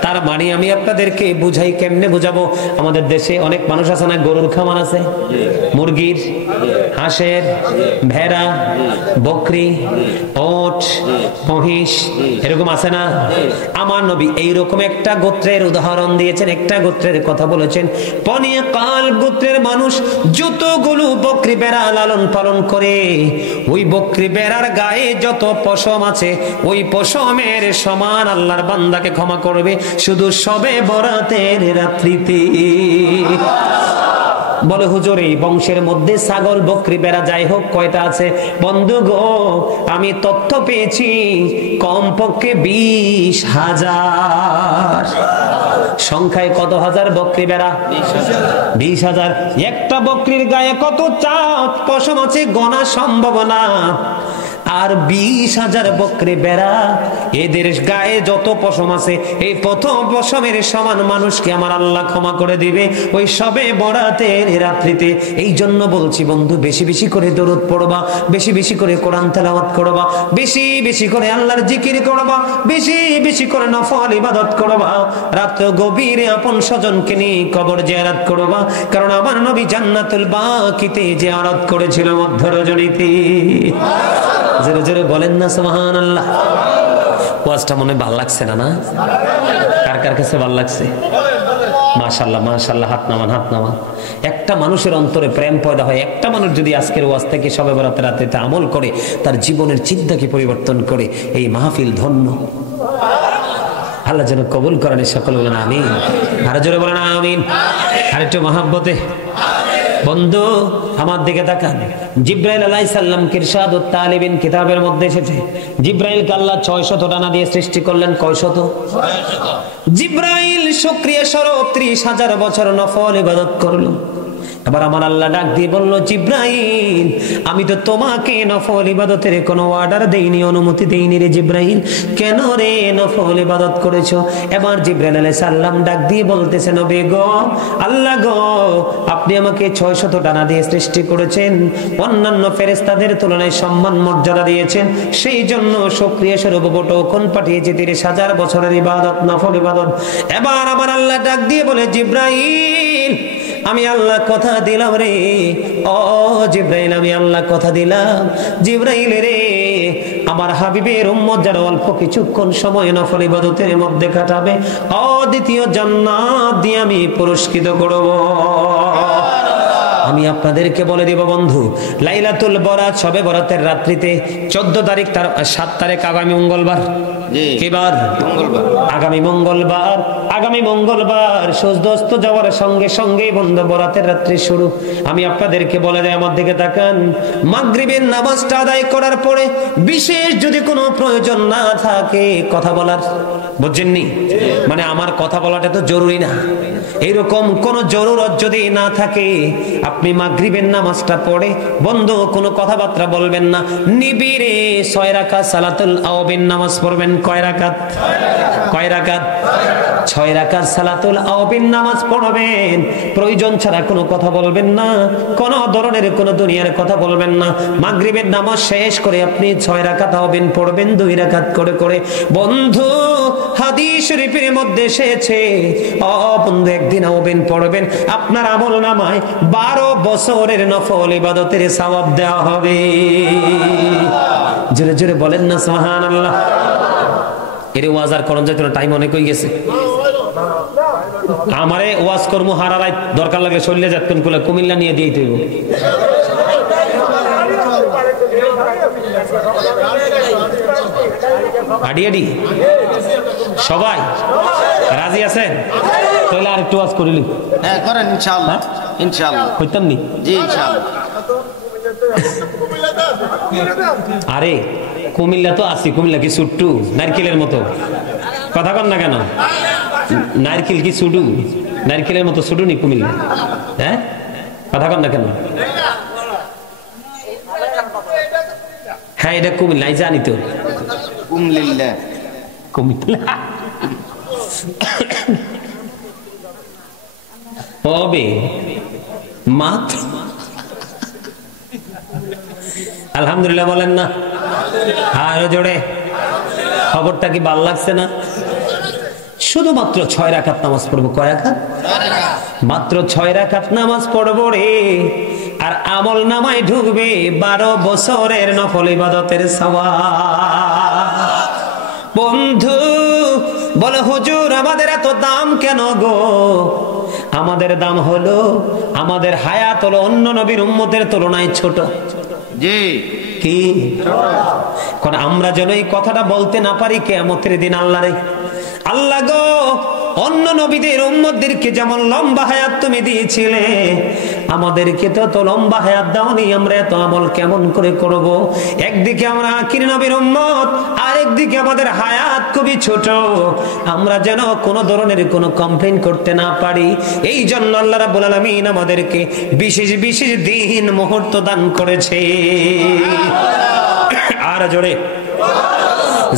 তার মানে আমি আপনাদেরকে বুঝাই, কেমনে বুঝাবো? আমাদের দেশে অনেক মানুষ আছে না, গরুর খামার আছে, মুরগির, হাঁসের, ভেড়া, বকরি, ওট, মহিষ, এরকম আছে না? আমার নবী এইরকম একটা গোত্রের উদাহরণ দিয়েছেন, একটা গোত্রের কথা বলেছেন। বনি কালব গোত্রের মানুষ যতগুলো বকরি ভেড়া লালন পালন করে ওই বকরি ভেড়ার গায়ে যত পশম আছে ওই পশমের সমান আল্লাহর বান্দাকে ক্ষমা করবে শুধু শবে বরাতের রাত্রিতে। বলে হুজুর এই বংশের মধ্যে ছাগল বকরি বেড়া যাই হোক কয়টা আছে? বন্ধু গো আমি তথ্য পেয়েছি কমপক্ষে 20,000। সংখ্যায় কত হাজার বকরি বেড়া? 20,000। একটা বকরির গায়ে কত পশম আছে গোনা সম্ভব না। আর 20,000 বকরি বেড়া, এদের গায়ে যত পশম আছে এই প্রথম পশমের সমান মানুষকে আমার আল্লাহ ক্ষমা করে দিবে ওই শবে বরাতের রাত্রিতে। এই জন্য বলছি বন্ধু, বেশি বেশি করে দরুদ পড়বা, বেশি বেশি করে কোরআন তেলাওয়াত করবা, বেশি বেশি করে আল্লাহর জিকির করবা, বেশি বেশি করে নফল ইবাদত করবা, রাত গভীরে আপন স্বজনকে নিয়ে কবর জিয়ারত করবা। কারণ আমার নবী জান্নাতুল বাকিতে জিয়ারত করেছিল মধ্য রজনীতে। জোরে জোরে বলেন না সুবহানাল্লাহ। ওয়াজটা মনে ভালো লাগছে না? না কার কার কাছে ভালো লাগছে? মাশাআল্লাহ মাশাআল্লাহ, হাত নামান হাত নামান। একটা মানুষের অন্তরে প্রেম পয়দা হয়, একটা মানুষ যদি আজকের ওয়াজ থেকে শবে বরাতের রাতে আমল করে তার জীবনের চিন্তাকে পরিবর্তন করে, এই মাহফিল ধন্য। আল্লাহ যেন কবুল করেন। সকলে বলেন আমিন। আরো জোরে বলেন আমিন। আরেকটু মহব্বতে বন্ধু আমার দিকে তাকান। জিব্রাইল আলাইহিস সালাম ইরশাদুত তালিবিন কিতাবের মধ্যে এসেছে জিব্রাইলকে আল্লাহ 600 ডানা দিয়ে সৃষ্টি করলেন। কয় শত? 600। জিব্রাইল শুকরিয়া স্বরূপ 30,000 বছর নফল ইবাদত করলো। এবার আমার আল্লাহ ডাক দিয়ে বলল, জিব্রাইল আমি তো তোমাকে নফল ইবাদতের কোনো অর্ডার দেইনি, অনুমতি দেইনি রে জিব্রাইল, কেন রে নফল ইবাদত করেছো? এবার জিব্রাইল আলাইহিস সালাম ডাক দিয়ে বলতেছে, নবী গো, আল্লাহ গো, আপনি আমাকে 600 ডানা দিয়ে সৃষ্টি করেছেন, অন্যান্য ফেরেশতাদের তুলনায় সম্মান মর্যাদা দিয়েছেন, সেই জন্য শুকরিয়া স্বরূপ বটখন পাঠিয়েছি 30,000 বছরের ইবাদত, নফল ইবাদত। এবার আমার আল্লাহ ডাক দিয়ে বলে, জিব্রাইল আমি আল্লাহ কথা দিলাম রে, ও জিব্রাইল আমি আল্লাহ কথা দিলাম, জিব্রাইল রে আমার হাবিবের উম্মত যারা অল্প কিছুক্ষণ সময় নফল ইবাদতের মধ্যে কাটাবে, দ্বিতীয় জান্নাত দিয়ে আমি পুরস্কৃত করব। আমি আপনাদেরকে বলে দিব বন্ধু, লাইলাতুল বরাত শবে বরাতের রাত্রিতে 14 তারিখ, তার 7 তারিখ আগামী মঙ্গলবার, কিবার আগামী মঙ্গলবার সূর্যাস্ত যাওয়ার সঙ্গে সঙ্গে বন্ধু বরাতের রাত্রি শুরু। আমি আপনাদেরকে বলে দেয়, আমার দিকে তাকান, মাগরিবের নামাজটা আদায় করার পরে বিশেষ যদি কোনো প্রয়োজন না থাকে কথা বলার, বুঝছেননি, মানে আমার কথা বলাটা তো জরুরি না, এরকম কোন জরুরত যদি না থাকে, আপনি মাগরিবের নামাজটা পড়ে বন্ধু কোনো কথাবার্তা বলবেন না, নিবিড়ে 6 রাকাত সালাতুল আওয়াবিন নামাজ পড়বেন। কয় রাকাত? 6 রাকাত সালাতুল আওয়াবিন নামাজ পড়বেন। প্রয়োজন ছাড়া কোনো কথা বলবেন না, কোন ধরনের কোন দুনিয়ার কথা বলবেন না। মাগরিবের নামাজ শেষ করে আপনি 6 রাকাত আওয়াবিন পড়বেন 2 রাকাত করে করে। বন্ধু হাদিস শরীফের মধ্যে এসেছে, বন্ধু একদিন আওয়াবিন পড়বেন, আপনার আমল নামায় 12 বছরের নফল ইবাদতের সওয়াব দেওয়া হবে। জোরে জোরে বলেন না সুবহানাল্লাহ। এর ওয়াজ আর করণ যাইতো না, টাইম অনেক হয়ে গেছে। আমারে ওয়াজ করবো হারারাই, দরকার লাগে শরীরে যাতক্ষণ কুলা কুমিল্লা নিয়ে দিয়ে দেব। আডি সবাই রাজি আছেন? তাহলে আর একটু ওয়াজ করিলি? হ্যাঁ করেন ইনশাআল্লাহ। ইনশাআল্লাহ কইতাম নি? জি ইনশাআল্লাহ। আরে কুমিল্লা তো আছি, কুমিল্লা কি ছুট্টু নারকেলের মতো? কথা কন না কেন? নারকেল কি ছুটু? নারকেলের মতো ছুটু নি কুমিল্লা? হ্যাঁ কথা কন না কেন? হ্যাঁ এটা কুমিল্লা, জানি তো কুমিল্লা। কুমিল্লা হবে মাত্র। আলহামদুলিল্লাহ বলেন না? আরো জোরে। খবরটা কি ভাল লাগছে না? শুধুমাত্র 6 রাকাত নামাজ পড়বো। কয় রাকাত? মাত্র 6 রাকাত নামাজ পড়বো রে, আর আমল নামায় ঢুকবে 12 বছরের নফল ইবাদতের সওয়াব। বন্ধু বলে, হুজুর আমাদের এত দাম কেন গো? আমাদের দাম হলো, আমাদের হায়াত হলো অন্য নবীর উম্মতের তুলনায় ছোট। জি কি? কারণ আমরা যেন এই কথাটা বলতে না পারি কিয়ামতের দিন আল্লাহরে, আল্লাহ গো অন্য নবীদের উম্মতদেরকে যেমন লম্বা হায়াত তুমি দিয়েছিলে, আমাদেরকে তো লম্বা হায়াত দাওনি, আমরা এত আমল কেমন করে করব? একদিকে আমরা আখির নবীর উম্মত, আরেকদিকে আমাদের হায়াত খুবই ছোট, আমরা যেন কোনো ধরনের কোনো কমপ্লেইন করতে না পারি। এই জন্য আল্লাহ রাব্বুল আলামিন আমাদেরকে বিশেষ বিশেষ দিন মুহূর্ত দান করেছে। আর জোরে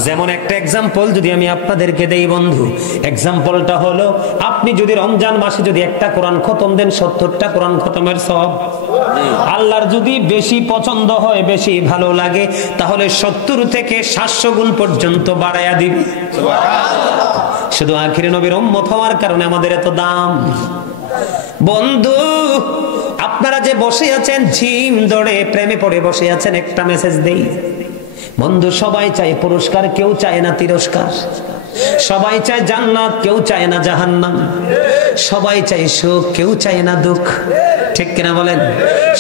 যেমন একটা এক্সাম্পল যদি আমি আপনাদেরকে দেই বন্ধু, এক্সাম্পলটা হলো, আপনি যদি রমজান মাসে যদি একটা কোরআন খতম দেন 70টা কোরআন খতমের সওয়াব। আল্লাহর যদি বেশি পছন্দ হয়, বেশি ভালো লাগে, তাহলে 70 থেকে 700 গুণ পর্যন্ত বাড়ায়া দিবে। শুধু আখির নবীর উম্মত হওয়ার কারণে আমাদের এত দাম। বন্ধু আপনারা যে বসে আছেন ঝিম দৌড়ে প্রেমে পড়ে বসে আছেন, একটা মেসেজ দেই বন্ধু, সবাই চায় পুরস্কার, কেউ চায় না তিরস্কার। সবাই চায় জান্নাত, কেউ চায় না জাহান্নাম। সবাই চায় সুখ, কেউ চায় না দুঃখ। ঠিক কিনা বলেন?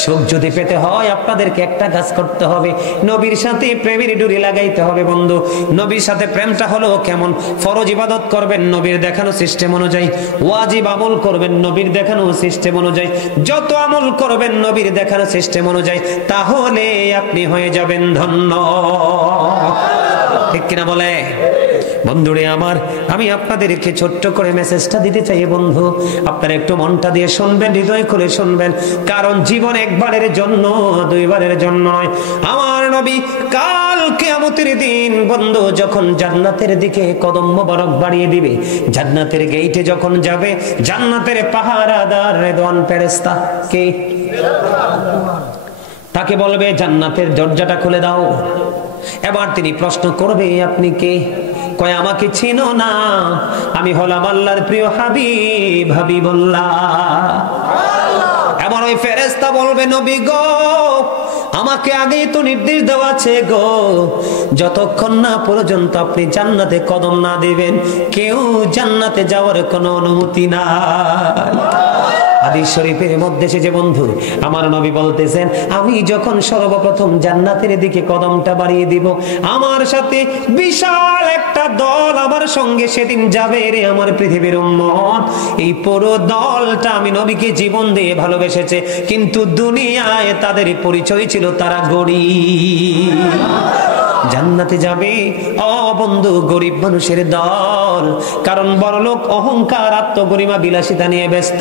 সুখ যদি পেতে হয় আপনাদেরকে একটা কাজ করতে হবে, নবীর সাথে প্রেমের ডুরি লাগাইতে হবে। বন্ধু নবীর সাথে প্রেমটা হলো কেমন? ফরজ ইবাদত করবেন নবীর দেখানো সিস্টেম অনুযায়ী, ওয়াজিব আমল করবেন নবীর দেখানো সিস্টেম অনুযায়ী, যত আমল করবেন নবীর দেখানো সিস্টেম অনুযায়ী, তাহলে আপনি হয়ে যাবেন ধন্য। ঠিক কিনা বলে? বন্ধুরে আমার, আমি আপনাদেরকে ছোট্ট করে মেসেজটা দিতে চাই বন্ধু, আপনারা একটু মনটা দিয়ে শুনবেন, হৃদয় খুলে শুনবেন, কারণ জীবন একবারের জন্য, দুইবারের জন্য নয়। আমার নবী কাল কিয়ামতের দিন বন্ধু যখন জান্নাতের দিকে কদম মোবারক বাড়িয়ে দিবে, জান্নাতের গেইটে যখন যাবে, জান্নাতের পাহারাদার রেদওয়ান ফেরেশতা কে? তাকে বলবে জান্নাতের দরজাটা খুলে দাও। এবার তিনি প্রশ্ন করবে আপনি কে? কয় আমাকে চিনো না, আমি হলাম আল্লাহর প্রিয় হাবিব হাবিবুল্লাহ। এমন ওই ফেরেশতা বলবে নবী গো আমাকে আগেই তো নির্দেশ দেওয়া আছে গো, যতক্ষণ না পর্যন্ত আপনি জান্নাতে কদম না দিবেন কেউ জান্নাতে যাওয়ার কোনো অনুমতি নাই। হাদিস শরীফের মধ্যে এসেছে বন্ধু আমার নবী বলতেছেন আমি যখন সর্বপ্রথম জান্নাতের দিকে কদমটা বাড়িয়ে দিব আমার সাথে বিশাল একটা দল আমার সঙ্গে সেদিন যাবে রে আমার পৃথিবীর উম্মত। এই পুরো দলটা আমি নবীকে জীবন দিয়ে ভালোবেসেছে, কিন্তু দুনিয়ায় তাদের পরিচয় ছিল তারা গরিব। জান্নাতে যাবে ও বন্ধু গরিব মানুষের দল, কারণ বড়লোক অহংকার আত্মগরিমা বিলাসিতা নিয়ে ব্যস্ত।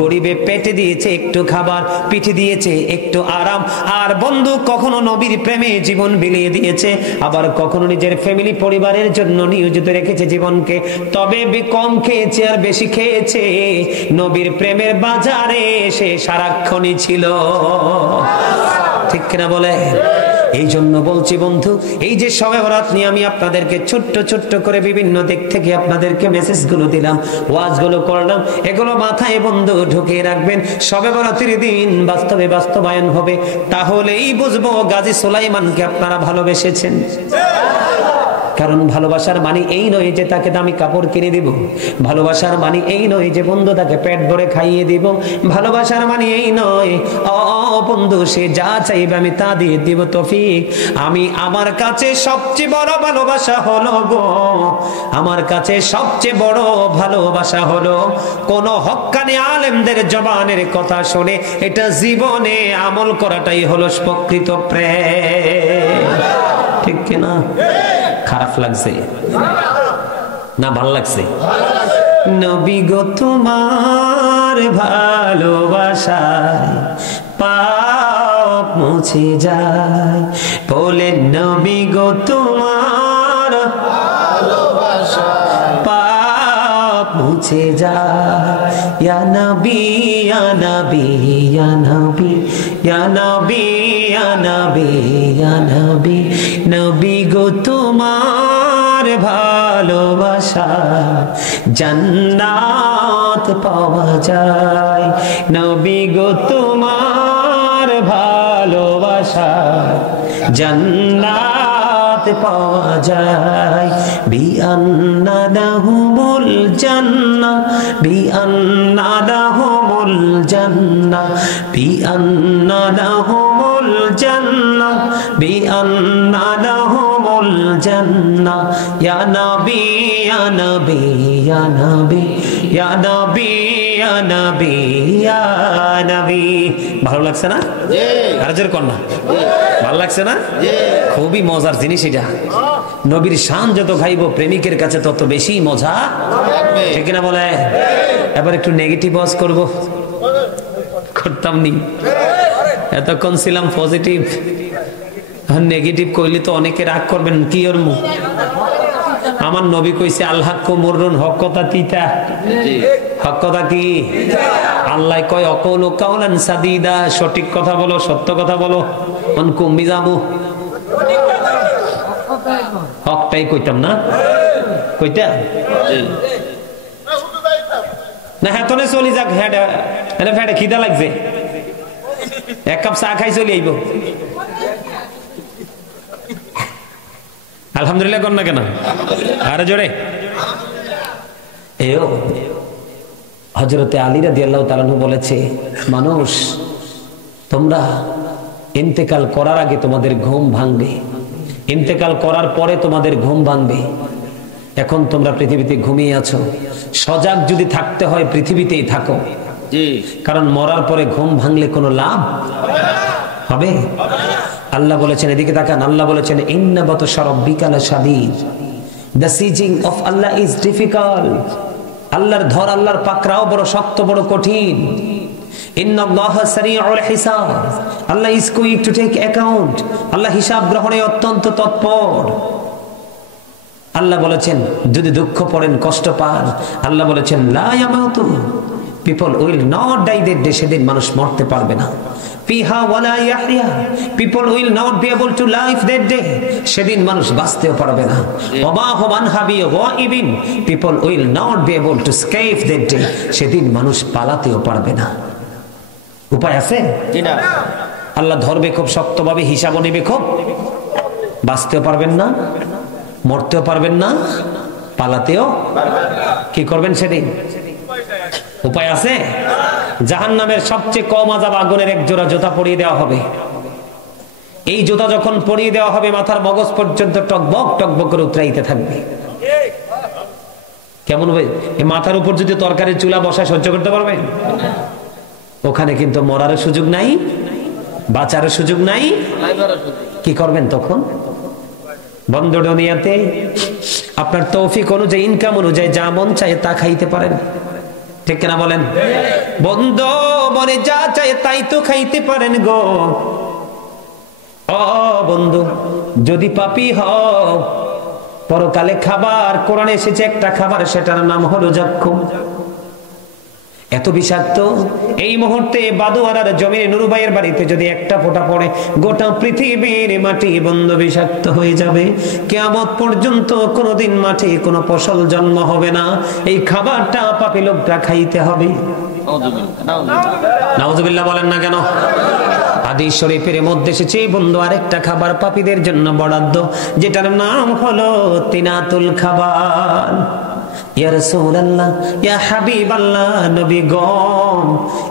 গরিবে পেটে দিয়েছে একটু খাবার, পিঠে দিয়েছে একটু আরাম, আর বন্ধু কখনো নবীর প্রেমে জীবন বিলিয়ে দিয়েছে, আবার কখনো নিজের ফ্যামিলি পরিবারের জন্য নিয়োজিত রেখেছে জীবনকে। তবে কম খেয়েছে আর বেশি খেয়েছে, নবীর প্রেমের বাজারে সে সারাক্ষণই ছিল। ঠিক কিনা বলে? এই জন্য বলছি বন্ধু এই যে শবে বরাত নিয়ে আমি আপনাদেরকে ছোট্ট ছোট্ট করে বিভিন্ন দিক থেকে আপনাদেরকে মেসেজগুলো দিলাম, ওয়াজগুলো করলাম, এগুলো মাথায় বন্ধু ঢুকিয়ে রাখবেন। শবে বরাতের দিন বাস্তবে বাস্তবায়ন হবে, তাহলেই বুঝবো গাজী সুলাইমানকে আপনারা ভালোবেসেছেন। কারণ ভালোবাসার মানে এই নয় যে তাকে দামি কাপড় কিনে দিব, ভালোবাসার মানে এই নয় যে বন্ধু তাকে পেট ভরে খাইয়ে দিব, ভালোবাসার মানে এই নয় ও বন্ধু সে যা চাইবে আমি তা দিয়ে দিব তৌফিক। আমি আমার কাছে সবচেয়ে বড় ভালোবাসা হলো গো, আমার কাছে সবচেয়ে বড় ভালোবাসা হলো কোন হক্কানি আলেমদের জবানের কথা শুনে এটা জীবনে আমল করাটাই হলো প্রকৃত প্রেম। ঠিক কিনা? খারাপ লাগছে না ভালো লাগছে? নবী গো তোমার ভালোবাসায় পাপ মুছে যায়, বলে নবী গো তোমার ভালোবাসায় পাপ মুছে যায়। ইয়া নবী ইয়া নবী ইয়া নবী ইয়া নবী ইয়া নবী ইয়া নবী, নবী গো তোমার ভালোবাসা জান্নাত পাওয়া যায়, নবী গো তোমার ভালোবাসা জান্নাত পাওয়া যায়। বিআন্না লাহুমুল জান্নাহ বিআন্না লাহুমুল জান্নাহ বিআন্না লাহুমুল জান্নাহ বিআন্না লাহুমুল জান্নাহ। ইয়া নবী ইয়া নবী ইয়া নবী ইয়া নবী ইয়া নবী ইয়া নবী। ভালো লাগছে না? জি। আর জোরে কর না। ভালো লাগছে না? জি। খুবই মজার জিনিস এটা। নবীর শান যত গাইবো প্রেমিকের কাছে তত বেশি মজা লাগবে। ঠিক না বলে? এবার একটু নেগেটিভ ওয়াজ করব, করতাম নি, এতক্ষণ ছিলাম পজিটিভ, নেগেটিভ কইলে তো অনেকে রাগ করবেন। কি ওর মুখ আমার নবী কইছে আল্লাহ কো মুররুন হক কথা তিতা। হক কথা কি? আল্লাহ কয় অকৌলু কাউলান সাদিদা, সঠিক কথা বলো, সত্য কথা বলো। অন কুম্বি যাবো হকটাই কইতাম না, কইতা না হ্যাঁ তনে চলি যাক। হ্যাঁ ফ্যাটে খিদা লাগছে, এক কাপ চা খাই চলি আইব। আলহামদুলিল্লাহ কর না কেন? আরে জোরে। এও হযরতে আলী রাদিয়াল্লাহু তাআলা বলেছে মানুষ তোমরা ইন্তেকাল করার আগে তোমাদের ঘুম ভাঙবে, ইন্তেকাল করার পরে তোমাদের ঘুম ভাঙবে। এখন তোমরা পৃথিবীতে ঘুমিয়ে আছো, সজাগ যদি থাকতে হয় পৃথিবীতেই থাকো। কারণ মরার পরে ঘুম ভাঙলে কোনো লাভ হবে? আল্লাহ বলেছেন, এদিকে তাকান, আল্লাহ বলেছেন ইন্না বাতশা রাব্বিকা লাশাদীদ, the seizing of Allah is difficult. আল্লাহর ধর, আল্লাহর পাকড়াও বড় শক্ত, বড় কঠিন। ইন্নাল্লাহা সারিউল হিসাব, Allah is quick to take account, Allah হিসাব গ্রহণে অত্যন্ত তৎপর। আল্লাহ বলেছেন যদি দুঃখ পড়েন, কষ্ট পান, আল্লাহ বলেছেন লা ইয়ামাতু, People will not die that day, সেদিন মানুষ মরতে পারবে না। ফিহা ওয়ালা ইয়াহইয়া, people will not be able to live that day, সেদিন মানুষ বাঁচতেও পারবে না। ওমা হুম আনহা বিগাইবিন, people will not be able to escape that day, সেদিন মানুষ পালাতেও পারবে না। উপায় আছে? কিনা আল্লাহ ধরবে খুব শক্তভাবে, হিসাবও নেবে খুব, বাঁচতেও পারবেন না, মরতেও পারবেন না, পালাতেও কি করবেন সেদিন? উপায় আছে? জাহান্নামের সবচেয়ে কম আযাব আগুনের এক জোড়া জুতা পরিয়ে দেওয়া হবে। এই জুতা যখন পরিয়ে দেওয়া হবে মাথার মগজ পর্যন্ত টকবক টকবক করে উতরাইতে থাকবে। কেমন হবে? এই মাথার উপর যদি তরকারির চুলা বসায় সহ্য করতে পারবেন? ওখানে কিন্তু মরার সুযোগ নাই, বাঁচার সুযোগ নাই। কি করবেন তখন? বন্ধ দুনিয়াতে আপনার তৌফিক অনুযায়ী, ইনকাম অনুযায়ী যা মন চায় তা খাইতে পারেন, ঠিক কিনা বলেন? বন্ধ মনে যা চায় তাই তো খাইতে পারেন গো। ও বন্ধু, যদি পাপী হও পরকালে খাবার, কোরআনে এসেছে একটা খাবার, সেটার নাম হলো যাক্কুম। এত বিষাক্ত, এই মুহূর্তে বাদুয়ারার জমিনে নুরুবাইয়ের বাড়িতে যদি একটা ফোঁটা পড়ে গোটা পৃথিবীর মাটি বন্ধ বিষাক্ত হয়ে যাবে। কিয়ামত পর্যন্ত কোনোদিন মাঠে কোনো ফসল জন্ম হবে না। এই খাবারটা পাপী লোকটা খাইতে হবে। নাউজুবিল্লাহ বলেন না কেন? হাদিস শরীফের মধ্যে এসেছে বন্ধু আরেকটা খাবার পাপীদের জন্য বরাদ্দ, যেটার নাম হলো তিনাতুল খাবার। ইয়া রাসূলুল্লাহ, ইয়া হাবিবাল্লাহ, নবী গো,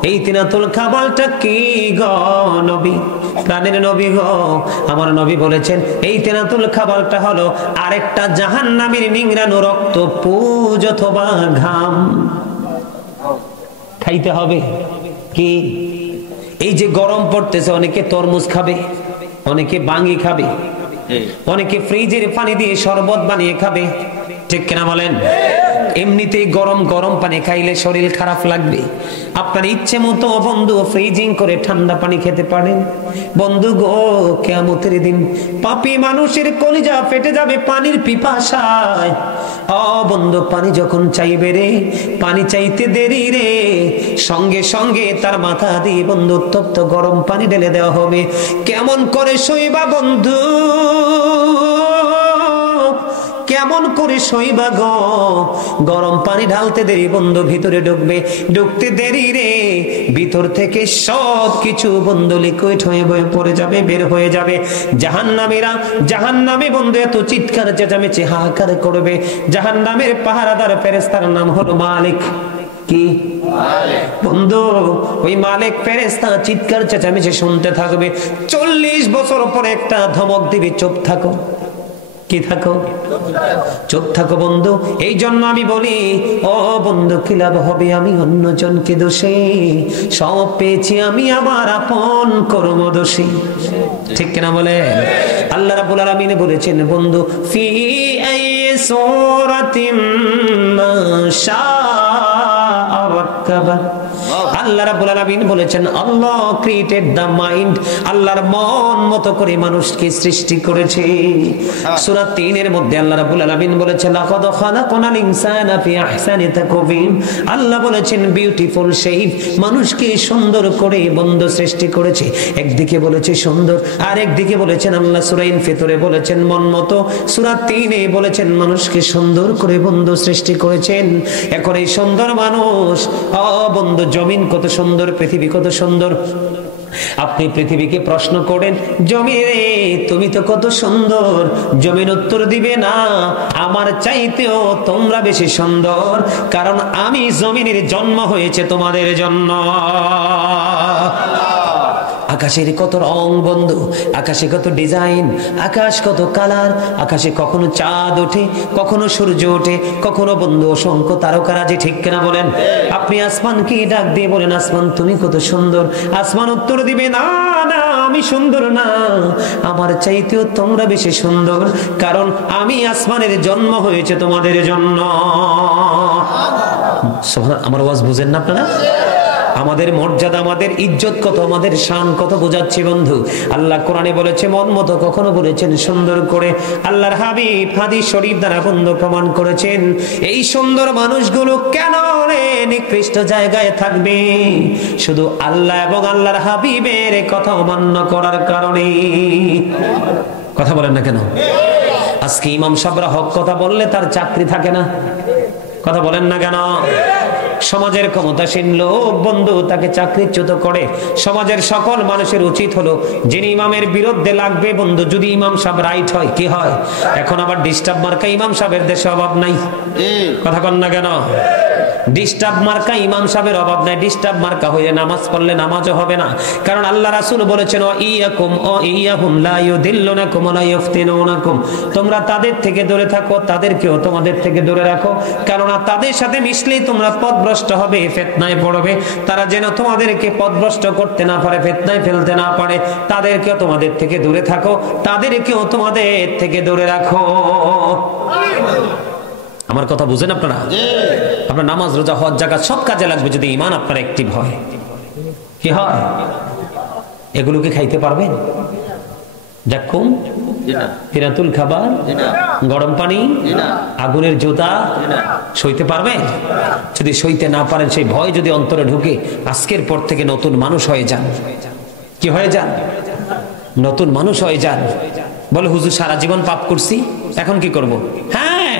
এই তিনাতুল খাবারটা কি গো নবী? প্রাণের নবী গো, আমার নবী বলেছেন এই তিনাতুল খাবারটা হলো আরেকটা জাহান্নামীর নিংড়ানো রক্ত, পুজ অথবা ঘাম। খাইতে হবে কি? এই যে গরম পড়তেছে, অনেকে তরমুজ খাবে, অনেকে বাঙ্গি খাবে, অনেকে ফ্রিজের পানি দিয়ে শরবত বানিয়ে খাবে, ঠিক কিনা বলেন? এমনিতেই গরম গরম পানি খাইলে শরীর খারাপ লাগবে। আপনার ইচ্ছে মতো বন্ধু ফ্রিজিং করে ঠান্ডা পানি খেতে পারেন। বন্ধু গো, কিয়ামতের দিন পাপী মানুষের কলিজা ফেটে যাবে পানির পিপাসায়। ও বন্ধু, পানি যখন চাইবে রে, পানি চাইতে দেরি রে, সঙ্গে সঙ্গে তার মাথা দিয়ে বন্ধু উত্তপ্ত গরম পানি ঢেলে দেওয়া হবে। কেমন করে সইবা বন্ধু, কেমন করে সইবা গো? গরম পানি ঢালতে দেরি বন্ধু ভিতরে ঢুকবে, ঢুকতে দেরি রে, ভিতর থেকে সব কিছু বন্ধু লিকুইড হয়ে পড়ে যাবে, বের হয়ে যাবে। জাহান্নামীরা, জাহান্নামী বন্ধু এত চিৎকার চেঁচামেচি হাহাকার করবে। জাহান্নামের পাহারাদার ফেরেশতার নাম হলো মালিক। কি বন্ধু? ওই মালিক ফেরেশতা চিৎকার চেঁচামেচি শুনতে থাকবে। 40 বছর পরে একটা ধমক দিবে, চুপ থাকো। কি থাকো? চুপ থাকো বন্ধু। এই জন্য আমি বলি, ও বন্ধু, কি লাভ হবে আমি অন্যজনকে দোষে, সব পেয়েছি আমি আমার আপন কর্ম দোষী, ঠিক কিনা বলে? আল্লাহ রাব্বুল আলামিন বলেছেন বন্ধু, ফি আইয়ি সূরাতিম মা শাআ রাক্কাবা। আল্লাহ রাব্বুল আলামিন বলেছেন আল্লাহ ক্রিয়েটেড দ্য মাইন্ড, আল্লাহর মন মতো করে মানুষকে সৃষ্টি করেছে। সূরা 3 এর মধ্যে আল্লাহ রাব্বুল আলামিন বলেছেন লাকাদ খালাকনাল ইনসানা ফি আহসানি তাকওয়িম। আল্লাহ বলেছেন বিউটিফুল শেপ, মানুষকে সুন্দর করে বন্ধু সৃষ্টি করেছে। একদিকে বলেছে সুন্দর, আর একদিকে বলেছেন আল্লাহ সূরা ইনফিতরে বলেছেন মন মতো, সূরা 3 এ বলেছেন মানুষকে সুন্দর করে বন্ধু সৃষ্টি করেছেন। এখন এই সুন্দর মানুষ, ও বন্ধু, জমিন কত সুন্দর, পৃথিবী কত সুন্দর। আপনি পৃথিবীকে প্রশ্ন করেন, জমিন রে তুমি তো কত সুন্দর, জমিন উত্তর দিবে না আমার চাইতেও তোমরা বেশি সুন্দর, কারণ আমি জমিনের জন্ম হয়েছে তোমাদের জন্য। আকাশের কত রং বন্ধু, আকাশে কত ডিজাইন, আকাশ কত কালার, আকাশে কখনো চাঁদ ওঠে, কখনো সূর্য ওঠে, কখনো বন্ধু অসংখ্য তারকারাজি, ঠিক কিনা বলেন? আপনি আসমানকে ডাক দিয়ে বলেন আসমান তুমি কত সুন্দর, আসমান উত্তর দিবে না না আমি সুন্দর না, আমার চাইতেও তোমরা বেশি সুন্দর, কারণ আমি আসমানের জন্ম হয়েছে তোমাদের জন্য। আমার ওয়াজ বুঝেন না আপনারা? আমাদের মর্যাদা, আমাদের ইজ্জত কত, আমাদের শান কত বোঝাচ্ছি বন্ধু। আল্লাহ কোরআনে বলেছে মন মতো, কখনো বলেছেন সুন্দর করে। আল্লাহর হাবিব হাদিস শরীফ দ্বারা বন্ধু প্রমাণ করেছেন এই সুন্দর মানুষগুলো কেন রে নিকৃষ্ট জায়গায় থাকবে? শুধু আল্লাহ এবং আল্লাহর হাবিবের কথা অমান্য করার কারণে। কথা বলেন না কেন? আজকে ইমাম সাহেবরা হক কথা বললে তার চাকরি থাকে না। কথা বলেন না কেন? সমাজের ক্ষমতাসীন লোক বন্ধু তাকে চাকরিচ্যুত করে। সমাজের সকল মানুষের উচিত হলো যিনি ইমামের বিরুদ্ধে লাগবে বন্ধু, যদি ইমাম সাহেব রাইট হয় কি হয়? এখন আবার ডিস্টার্ব মার্কা ইমাম সাহেবের দেশে অভাব নাই। কথা কন না কেন? ডিস্টার্ব মার্কা ইমাম সাহেবের অভাব নাই। ডিস্টার্ব মার্কা হইলে নামাজ পড়লে নামাজও হবে না। কারণ আল্লাহ রাসূল বলেছেন ইয়াকুম ও ইয়াহুম লা ইউদিল্লুনাকুম ওয়া লা ইফতিনুনাকুম, তোমরা তাদের থেকে দূরে থাকো, তাদেরকেও তোমাদের থেকে দূরে রাখো, কেননা তাদের সাথে মিশলেই তোমরা পথভ্রষ্ট হবে, ফিতনায় পড়বে। তারা যেন তোমাদেরকে পথভ্রষ্ট করতে না পারে, ফিতনায় ফেলতে না পারে, তাদেরকেও তোমাদের থেকে দূরে থাকো, তাদেরকেও তোমাদের থেকে দূরে রাখো। আমার কথা বুঝেন আপনারা? আপনার নামাজ, রোজা, হজ, যাকাত সব কাজে লাগবে যদি ঈমান আপনার অ্যাক্টিভ হয়। কি হয়? এগুলো কি খাইতে পারবেন? জাকুম, তিরাতুল খাবার, গরম পানি, আগুনের জুতা সইতে পারবেন? যদি সইতে না পারেন, সেই ভয় যদি অন্তরে ঢুকে, আজকের পর থেকে নতুন মানুষ হয়ে যান। কি হয়ে যান? নতুন মানুষ হয়ে যান। বলে হুজুর সারা জীবন পাপ করছি, এখন কি করব? হ্যাঁ,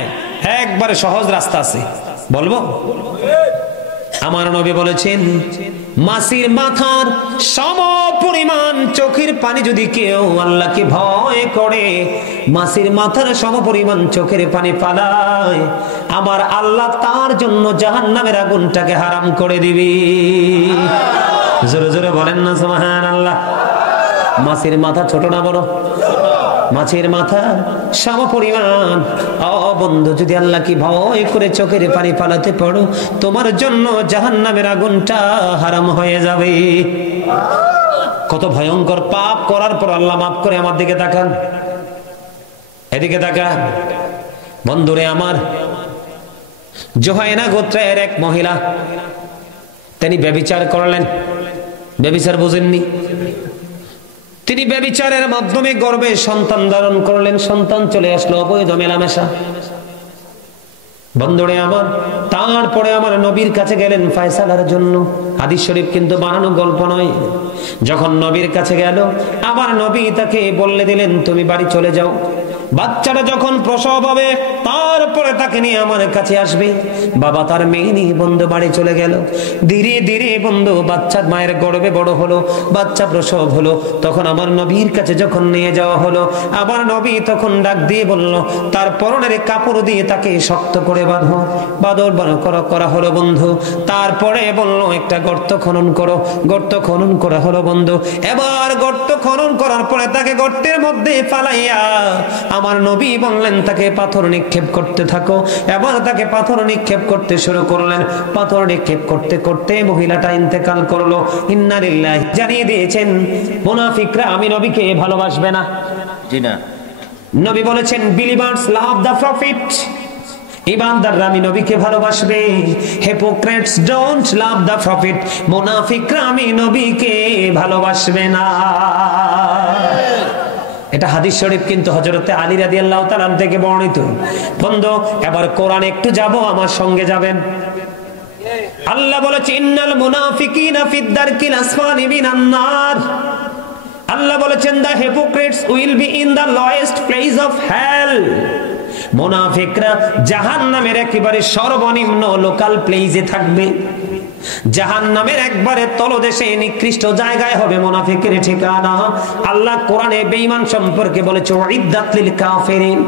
একবারে সহজ রাস্তা আছে, বলবো। আমার নবী বলেছেন মাছির মাথার সম পরিমাণ চোখের পানি যদি কেউ আল্লাহকে ভয় করে, মাছির মাথার সম পরিমাণ চোখের পানি ফালায়, আমার আল্লাহ তার জন্য জাহান্নামের আগুনটাকে হারাম করে দিবে। জোরে জোরে বলেন না সুবহানাল্লাহ। মাছির মাথা ছোট না বড়? মাছের মাথা সম পরিমাণ। ও বন্ধু, যদি আল্লাহ কি ভয় করে চোখের পানি পালাতে পারো, তোমার জন্য জাহান্নামের আগুনটা হারাম হয়ে যাবে। কত ভয়ঙ্কর পাপ করার পর আল্লাহ মাফ করে। আমার দিকে তাকান, এদিকে তাকান বন্ধুরে আমার। জোহাইনা গোত্রের এক মহিলা, তিনি ব্যভিচার করলেন। ব্যভিচার বুঝেননি? তিনি ব্যভিচারের মাধ্যমে গর্ভে সন্তান ধারণ করলেন। সন্তান চলে আসলো, অবৈধ মেলামেশা। বন্ধুরে আমার, তারপরে আমার নবীর কাছে গেলেন ফয়সালার জন্য। হাদিস শরীফ কিন্তু বানানো গল্প নয়। যখন নবীর কাছে গেল, আমার নবী তাকে বলে দিলেন তুমি বাড়ি চলে যাও। বাচ্চাটা যখন প্রসব হবে তারপরে তাকে নিয়ে আমার কাছে আসবে। বাবা তার মেয়ে নিয়ে বন্ধু বাড়ি চলে গেল। ধীরে ধীরে বন্ধু বাচ্চা মায়ের গর্ভে বড় হলো, বাচ্চা প্রসব হলো। তখন আমার নবীর কাছে যখন নিয়ে যাওয়া হলো, আমার নবী তখন ডাক দিয়ে বলল তার পরনের কাপড় দিয়ে তাকে শক্ত করে বাঁধো। বাঁধর করা হলো বন্ধু। তারপরে বলল একটা গর্ত খনন করো। গর্ত খনন করা হলো বন্ধু। এবার গর্ত খনন করার পরে তাকে গর্তের মধ্যে ফালাইয়া আমার নবী বললেন তাকে পাথর নিক্ষেপ করতে থাকো। এবার তাকে পাথর নিক্ষেপ করতে শুরু করলেন। পাথর নিক্ষেপ করতে করতে মহিলাটা ইন্তেকাল করলো। ইন্না লিল্লাহি। জানিয়ে দিয়েছেন মুনাফিকরা আমি নবীকে ভালোবাসবে না। জি না। নবী বলেছেন বিলিভার্স লাভ দ্য প্রফিট। ইমানদাররা আমি নবীকে ভালোবাসবে। Hypocrites don't love the profit. মুনাফিকরা আমি নবীকে ভালোবাসবে না। এটা হাদিস শরীফ কিন্তু হযরতে আলী রাদিয়াল্লাহু তাআলা থেকে বর্ণিত। বন্ধু এবার কোরআন একটু যাব, আমার সঙ্গে যাবেন। আল্লাহ বলেছে ইন্নাল মুনাফিকিনা ফিদ দারকিল আসফালি মিনান নার। আল্লাহ বলেছেন the hypocrites will be in the lowest place of hell। মুনাফিকরা জাহান্নামের একেবারে সর্বনিম্ন লোকাল প্লেসে থাকবে। জাহান্নামের একবারে তলদেশে নিকৃষ্ট জায়গায় হবে মুনাফিকের ঠিকানা। আল্লাহ কোরআনে বেঈমান সম্পর্কে বলেছে উইদ্দাত লিল কাফিরিন।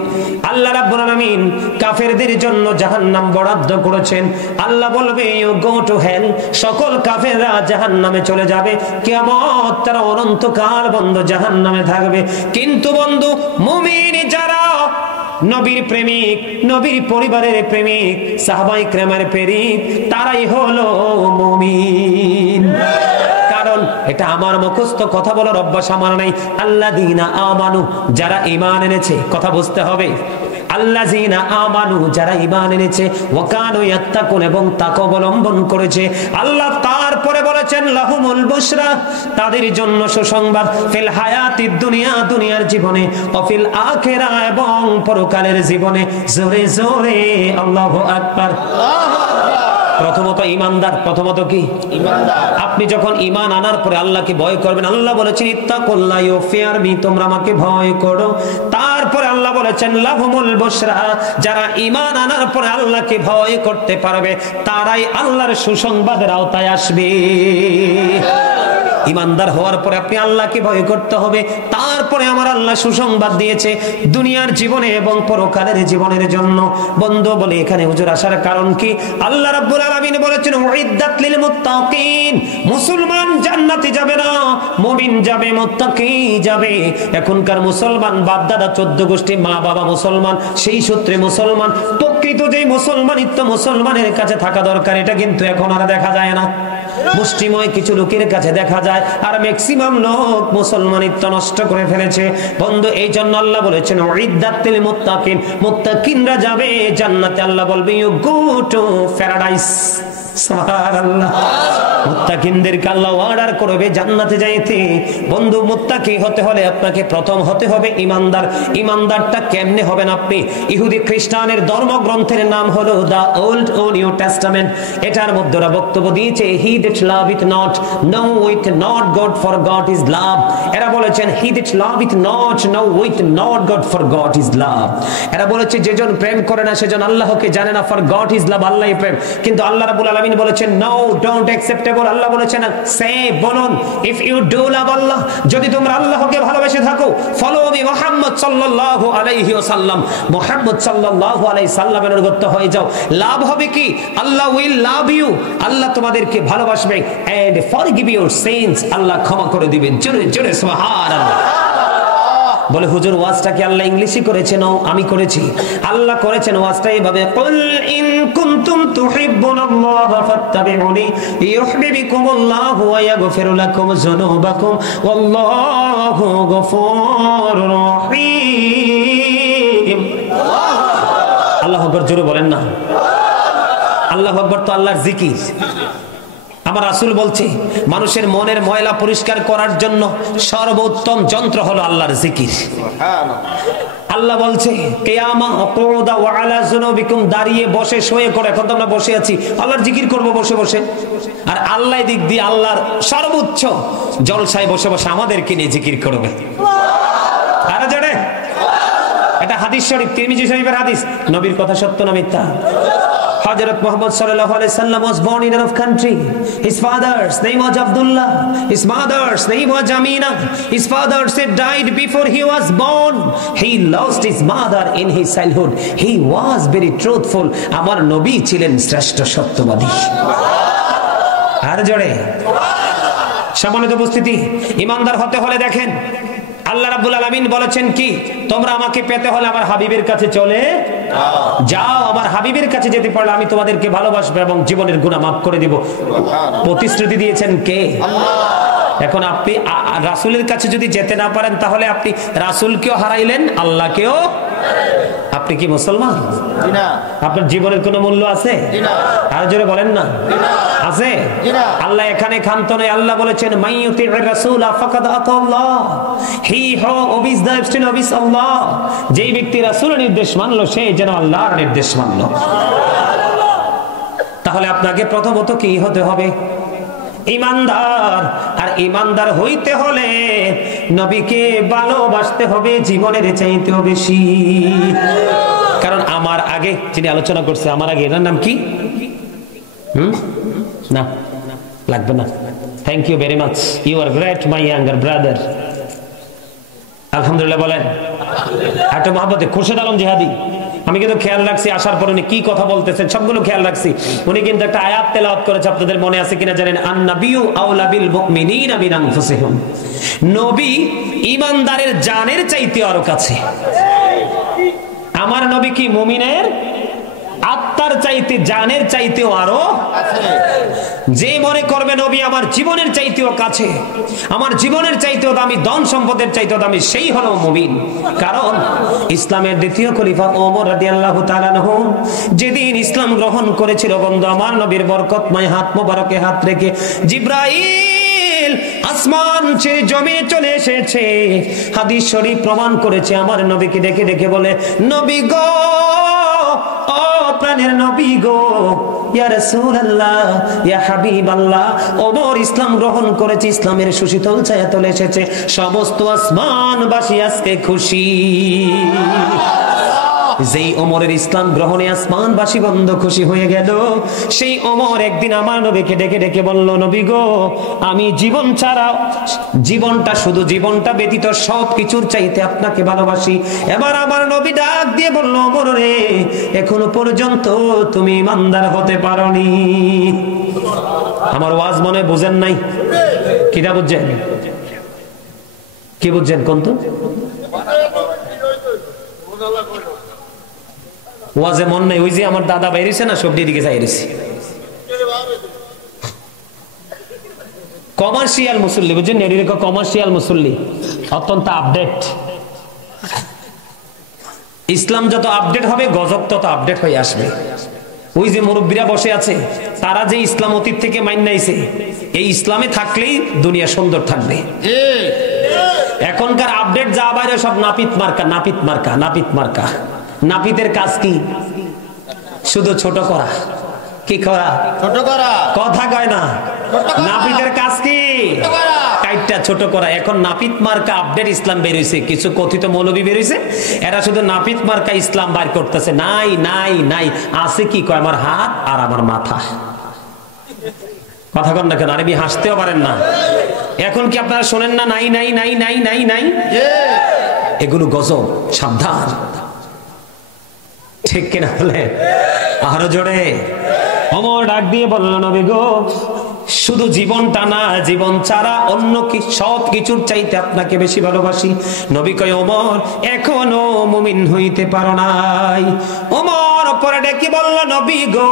আল্লাহ রাব্বুল আলামিন কাফেরদের জন্য জাহান্নাম বরাদ্দ করেছেন। আল্লাহ বলবে ইউ গো টু হেল। সকল কাফেররা জাহান্নামে চলে যাবে। কিয়ামত তারা অনন্তকাল বন্ধু জাহান্নামে থাকবে। কিন্তু বন্ধু মুমিন যারা নবীর প্রেমিক, নবীর পরিবারের প্রেমিক, সাহাবায়ে কেরামের প্রেমিক, তারাই হলো মুমিন। কারণ এটা আমার মুখস্থ কথা বলার অভ্যাস আমার নাই। আল্লাযীনা আমানু, যারা ঈমান এনেছে। কথা বুঝতে হবে। আল্লাযীনা আমানু, যারা ঈমান এনেছে, ওয়া কানু ইয়াত্তাকুন, এবং তাকওয়া অবলম্বন করেছে। আল্লাহ তারপরে বলেছেন লাহুমুল বুশরা, তাদের জন্য সুসংবাদ, ফিল হায়াতিদ দুনিয়া, দুনিয়ার জীবনে, ওয়া ফিল আখিরা, এবং পরকালের জীবনে। জোরে জোরে আল্লাহু আকবার। প্রথমত ঈমানদার, প্রথমত কি ঈমানদার। আপনি যখন ঈমান আনার পরে আল্লাহকে ভয় করবেন, আল্লাহ বলেছেন ইত্তাকুল্লাহ, ইউ ফিয়ার মি, তোমরা আমাকে ভয় করো। তারপরে আল্লাহ বলেছেন লাহুমুল বুশরা, যারা ঈমান আনার পরে আল্লাহকে ভয় করতে পারবে তারাই আল্লাহর সুসংবাদের আওতায় আসবে। ঈমানদার হওয়ার পরে আপনি আল্লাহকে ভয় করতে হবে। তারপরে আমার আল্লাহ সুসংবাদ দিয়েছে দুনিয়ার জীবনে এবং পরকালের জীবনের জন্য। বন্ধু বলে এখানে হুজুর আসার কারণ কি? আল্লাহ রাব্বুল আলামিন বলেছেন উইদ্দাত লিল মুত্তাকিন, মুসলমান জান্নাতে যাবে না, মুমিন যাবে, মুত্তাকি যাবে। এখনকার মুসলমান বাপ দাদা 14 গোষ্ঠী মা বাবা মুসলমান, সেই সূত্রে মুসলমান। প্রকৃত যে মুসলমানিত্ব মুসলমানের কাছে থাকা দরকার, এটা কিন্তু এখন আর দেখা যায় না। মুষ্টিময় কিছু লোকের কাছে দেখা যায়, আর ম্যাক্সিমাম লোক মুসলমানিত্ব নষ্ট করে ফেলেছে। বন্ধু এই জন্য আল্লাহ বলেছেন উইদ্দাতিল মুত্তাকিন, মুত্তাকিনরা যাবে জান্নাতে। আল্লাহ বলবে ইউ গো টু প্যারাডাইস। সুবহানাল্লাহ। মুত্তাকিনদেরকে আল্লাহ অর্ডার করবে জান্নাতে যাইতে। বন্ধু মুত্তাকি হতে হলে আপনাকে প্রথম হতে হবে ঈমানদার। ঈমানদারটা কেমনে হবেন আপনি? ইহুদি খ্রিস্টানের ধর্মগ্রন্থের নাম হলো দা ওল্ড ও নিউ টেস্টামেন্ট। এটার মধ্যে ওরা বক্তব্য দিয়েছে he that loveth not knoweth not God, for God is love। এরা বলেছেন he that loveth not knoweth not God, for God is love। এরা বলেছে যেজন প্রেম করে না সেজন আল্লাহকে জানে না, for God is love, আল্লাহই প্রেম। কিন্তু আল্লাহ রাব্বুল আলামিন বলেছেন no, don't acceptable। আল্লাহ বলেছেন সে বলুন if you do love Allah, যদি তোমরা আল্লাহকে ভালোবেসে থাকো, follow me মুহাম্মদ সাল্লাল্লাহু আলাইহি ওয়াসাল্লাম, মুহাম্মদ সাল্লাল্লাহু আলাইহি সাল্লামের অনুগত হয়ে যাও। লাভ হবে কি? আল্লাহ will love you, আল্লাহ তোমাদেরকে ভালোবাসবে, and forgive your sins, আল্লাহ ক্ষমা করে দিবেন। জোরে জোরে সুবহানাল্লাহ। বলে হুজুর ওয়াজটা কি আল্লাহ ইংলিশে করেছেন? আমি করেছি। আল্লাহ করেছেন ওয়াজটা এইভাবে, কুল ইন কুনতুম তুহিব্বুনাল্লাহ ফাত্তাবিউনি ইউহিব্বুকুমুল্লাহু ওয়া ইয়াগফির লাকুম যুনুবাকুম ওয়াল্লাহু গফুরুর রহিম। আল্লাহু আকবার। জোরে বলেন না আল্লাহু আকবার। তো আল্লাহর জিকির। আমার রাসূল বলছে মানুষের মনের ময়লা পরিষ্কার করার জন্য সর্বোত্তম যন্ত্র হলো আল্লাহর জিকির। আল্লাহ বলছে কিয়ামা আকুদা ওয়া আলা যুনুবিকুম, দাঁড়িয়ে বসে শুয়ে করে। এখন তো আমরা বসে আছি, আল্লাহর জিকির করব বসে বসে। আর আল্লাহ দিক দিয়ে আল্লাহর সর্বোচ্চ জলসায় বসে বসে আমাদেরকে নিয়ে জিকির করবে। আরে জানে এটা হাদিস শরীফ, তিরমিজি শরীফের হাদিস। নবীর কথা সত্য না মিথ্যা? Hazrat Muhammad sallallahu alaihi wasallam was born in another country. His father's name was Abdullah. His mother's name was Amina. His father said died before he was born. He lost his mother in his childhood. He was very truthful. Amar Nabi ছিলেন শ্রেষ্ঠ সত্যবাদী। আর জোরে সম্মানিত উপস্থিতি, ঈমানদার হতে হলে দেখেন আল্লাহ রাব্বুল আলামিন বলেছেন কি? তোমরা আমাকে পেতে হলে আমার হাবিবের কাছে চলে যাও। আমার হাবিবের কাছে যেতে পারলে আমি তোমাদেরকে ভালোবাসবো এবং জীবনের গুনাহ মাফ করে দিব। প্রতিশ্রুতি দিয়েছেন কে? আল্লাহ। এখন আপনি রাসূলের কাছে যদি যেতে না পারেন তাহলে আপনি রাসূলকেও হারাইলেন, আল্লাহকেও। আপনি কি মুসলমান? জি না। আপনার জীবনের কোনো মূল্য আছে? জি না। আর জোরে বলেন না। জি না। আছে? জি না। আল্লাহ এখানে ক্ষান্ত নয়। আল্লাহ বলেছেন মাইয়ুতির রাসূলা ফাকাদ আতাল্লাহ, হি হু ওবিস দা এবস্টিন ওবিস আল্লাহ। যেই ব্যক্তি রাসূলের নির্দেশ মানলো সে যেন আল্লাহর নির্দেশ মানলো। তাহলে আপনাকে প্রথমত কি হতে হবে? ঈমানদার। আর ঈমানদার হইতে হলে নবীকে ভালোবাসতে হবে জীবনের চাইতেও বেশি। কারণ আমার আগে যিনি আলোচনা করছে, আমার আগে এর নাম কি? না লাগবে না। Thank you very much, you are great my younger brother. আলহামদুলিল্লাহ বলেন। একটা মহব্বতে খুরশেদ আলম জিহাদি, আমি কিন্তু খেয়াল রাখছি আসার পর উনি কি কথা বলতেছেন সবগুলো খেয়াল রাখছি। উনি কিন্তু একটা আয়াত তেলাওয়াত করেছে, আপনাদের মনে আছে কিনা জানেন? আন-নাবিয়্যু আওলা বিল মুমিনিনা মিন আনফুসিহিম। নবী ঈমানদারের জানের চাইতে আরো কাছে। আমার নবী কি মুমিনের আত্মার চাইতে জানের চাইতেও আরো যে মনে করবে নবী আমার জীবনের চাইতেও কাছে, আমার জীবনের চাইতেও দামি, ধন সম্পদের চাইতেও দামি, সেই হলো মুমিন। কারণ ইসলামের দ্বিতীয় খলিফা ওমর রাদিয়াল্লাহু তাআলা আনহু যেদিন ইসলাম গ্রহণ করেছিল, বন্ধু আমার নবীর বরকতময় হাত মোবারকে হাত রেখে জিবরাইল আসমান ছেড়ে জমিনে চলে এসেছে। হাদিস শরীফ প্রমাণ করেছে। আমার নবীকে ডেকে ডেকে বলে, নবী গো, ও প্রাণের নবী গো, ইয়া রাসূলুল্লাহ, ইয়া হাবিবাল্লাহ, ওমর ইসলাম গ্রহণ করেছে, ইসলামের সুশীতল ছায়া চলে এসেছে, সমস্ত আসমানবাসী আজকে খুশি। যেই ওমরের ইসলাম গ্রহণে আসমানবাসী বন্ধ খুশি হয়ে গেল, সেই ওমর একদিন আমার নবীকে ডেকে ডেকে বলল, নবী গো, আমি জীবন ছাড়া, জীবনটা শুধু জীবনটা ব্যতীত সবকিছুর চাইতে আপনাকে ভালোবাসি। এবার আমার নবী ডাক দিয়ে বলল, ওমর রে, এখনো পর্যন্ত তুমি ইমানদার হতে পারোনি। আমার ওয়াজ মনে বুঝেন নাই? কিটা বুঝছেন? কি বুঝছেন কোন তো? ওয়াজে মন নাই। ওই যে আমার দাদা বাইরেছে না, সবটির দিকে চাইছি। কমার্শিয়াল মুসল্লি, বুঝছেন? এরকম কমার্শিয়াল মুসল্লি, অত্যন্ত আপডেট। ইসলাম যত আপডেট হবে, গজব তত আপডেট হয়ে আসবে। ওই যে মুরব্বীরা বসে আছে, তারা যে ইসলাম অতীত থেকে মাইন নাইছে, এই ইসলামে থাকলেই দুনিয়া সুন্দর থাকবে। এখনকার আপডেট যা বাইরে সব নাপিত মার্কা, নাপিত মার্কা, নাপিত মার্কা। নাপিতের কাজ কি? শুধু ছোট করা। কি করা? ছোট করা। কথা কয় না। নাপিতের কাজ কি? কাইটটা ছোট করা। এখন নাপিত মার্কা আপডেট ইসলাম বের হইছে, কিছু কথিত মৌলবী বের হইছে, এরা শুধু নাপিত মার্কা ইসলাম বাইর করতেছে। নাই নাই নাই, আছে কি? কয় আমার হাত আর আমার মাথা। কথা কন না কেন? আরবি হাসতেও পারেন না। এখন কি আপনারা শোনেন না? নাই নাই নাই নাই নাই নাই, এগুলো গজব, সাবধান। ঠিক কিনা বলে? আরো জোরে। ওমর ডাক দিয়ে বলল, নবী গো, শুধু জীবনটা না, জীবন ছাড়া অন্য কি সব কিছুর চাইতে আপনাকে বেশি ভালোবাসি। নবী কয়, ওমর এখনো মুমিন হইতে পারো নাই। ওমর পরে ডেকে বলল, নবী গো,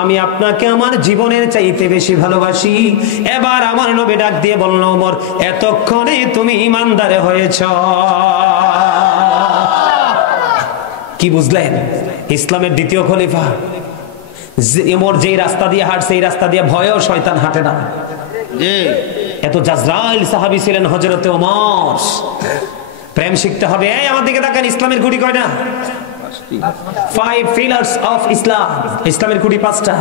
আমি আপনাকে আমার জীবনের চাইতে বেশি ভালোবাসি। এবার আমার নবী ডাক দিয়ে বলল, ওমর এতক্ষণে তুমি ইমানদার হয়েছ। কি বুঝলেন? ইসলামের দ্বিতীয় খলিফা ওমর যেই রাস্তা দিয়ে হাঁটছে, এই রাস্তা দিয়ে ভয়েও শয়তান হাঁটে না। এত জাজরাইল সাহাবী ছিলেন হযরতে ওমর। প্রেম শিখতে হবে। এই আমার দিকে তাকান, ইসলামের খুঁটি কয়টা? 5 pillars of Islam. ইসলামের খুঁটি 5টা।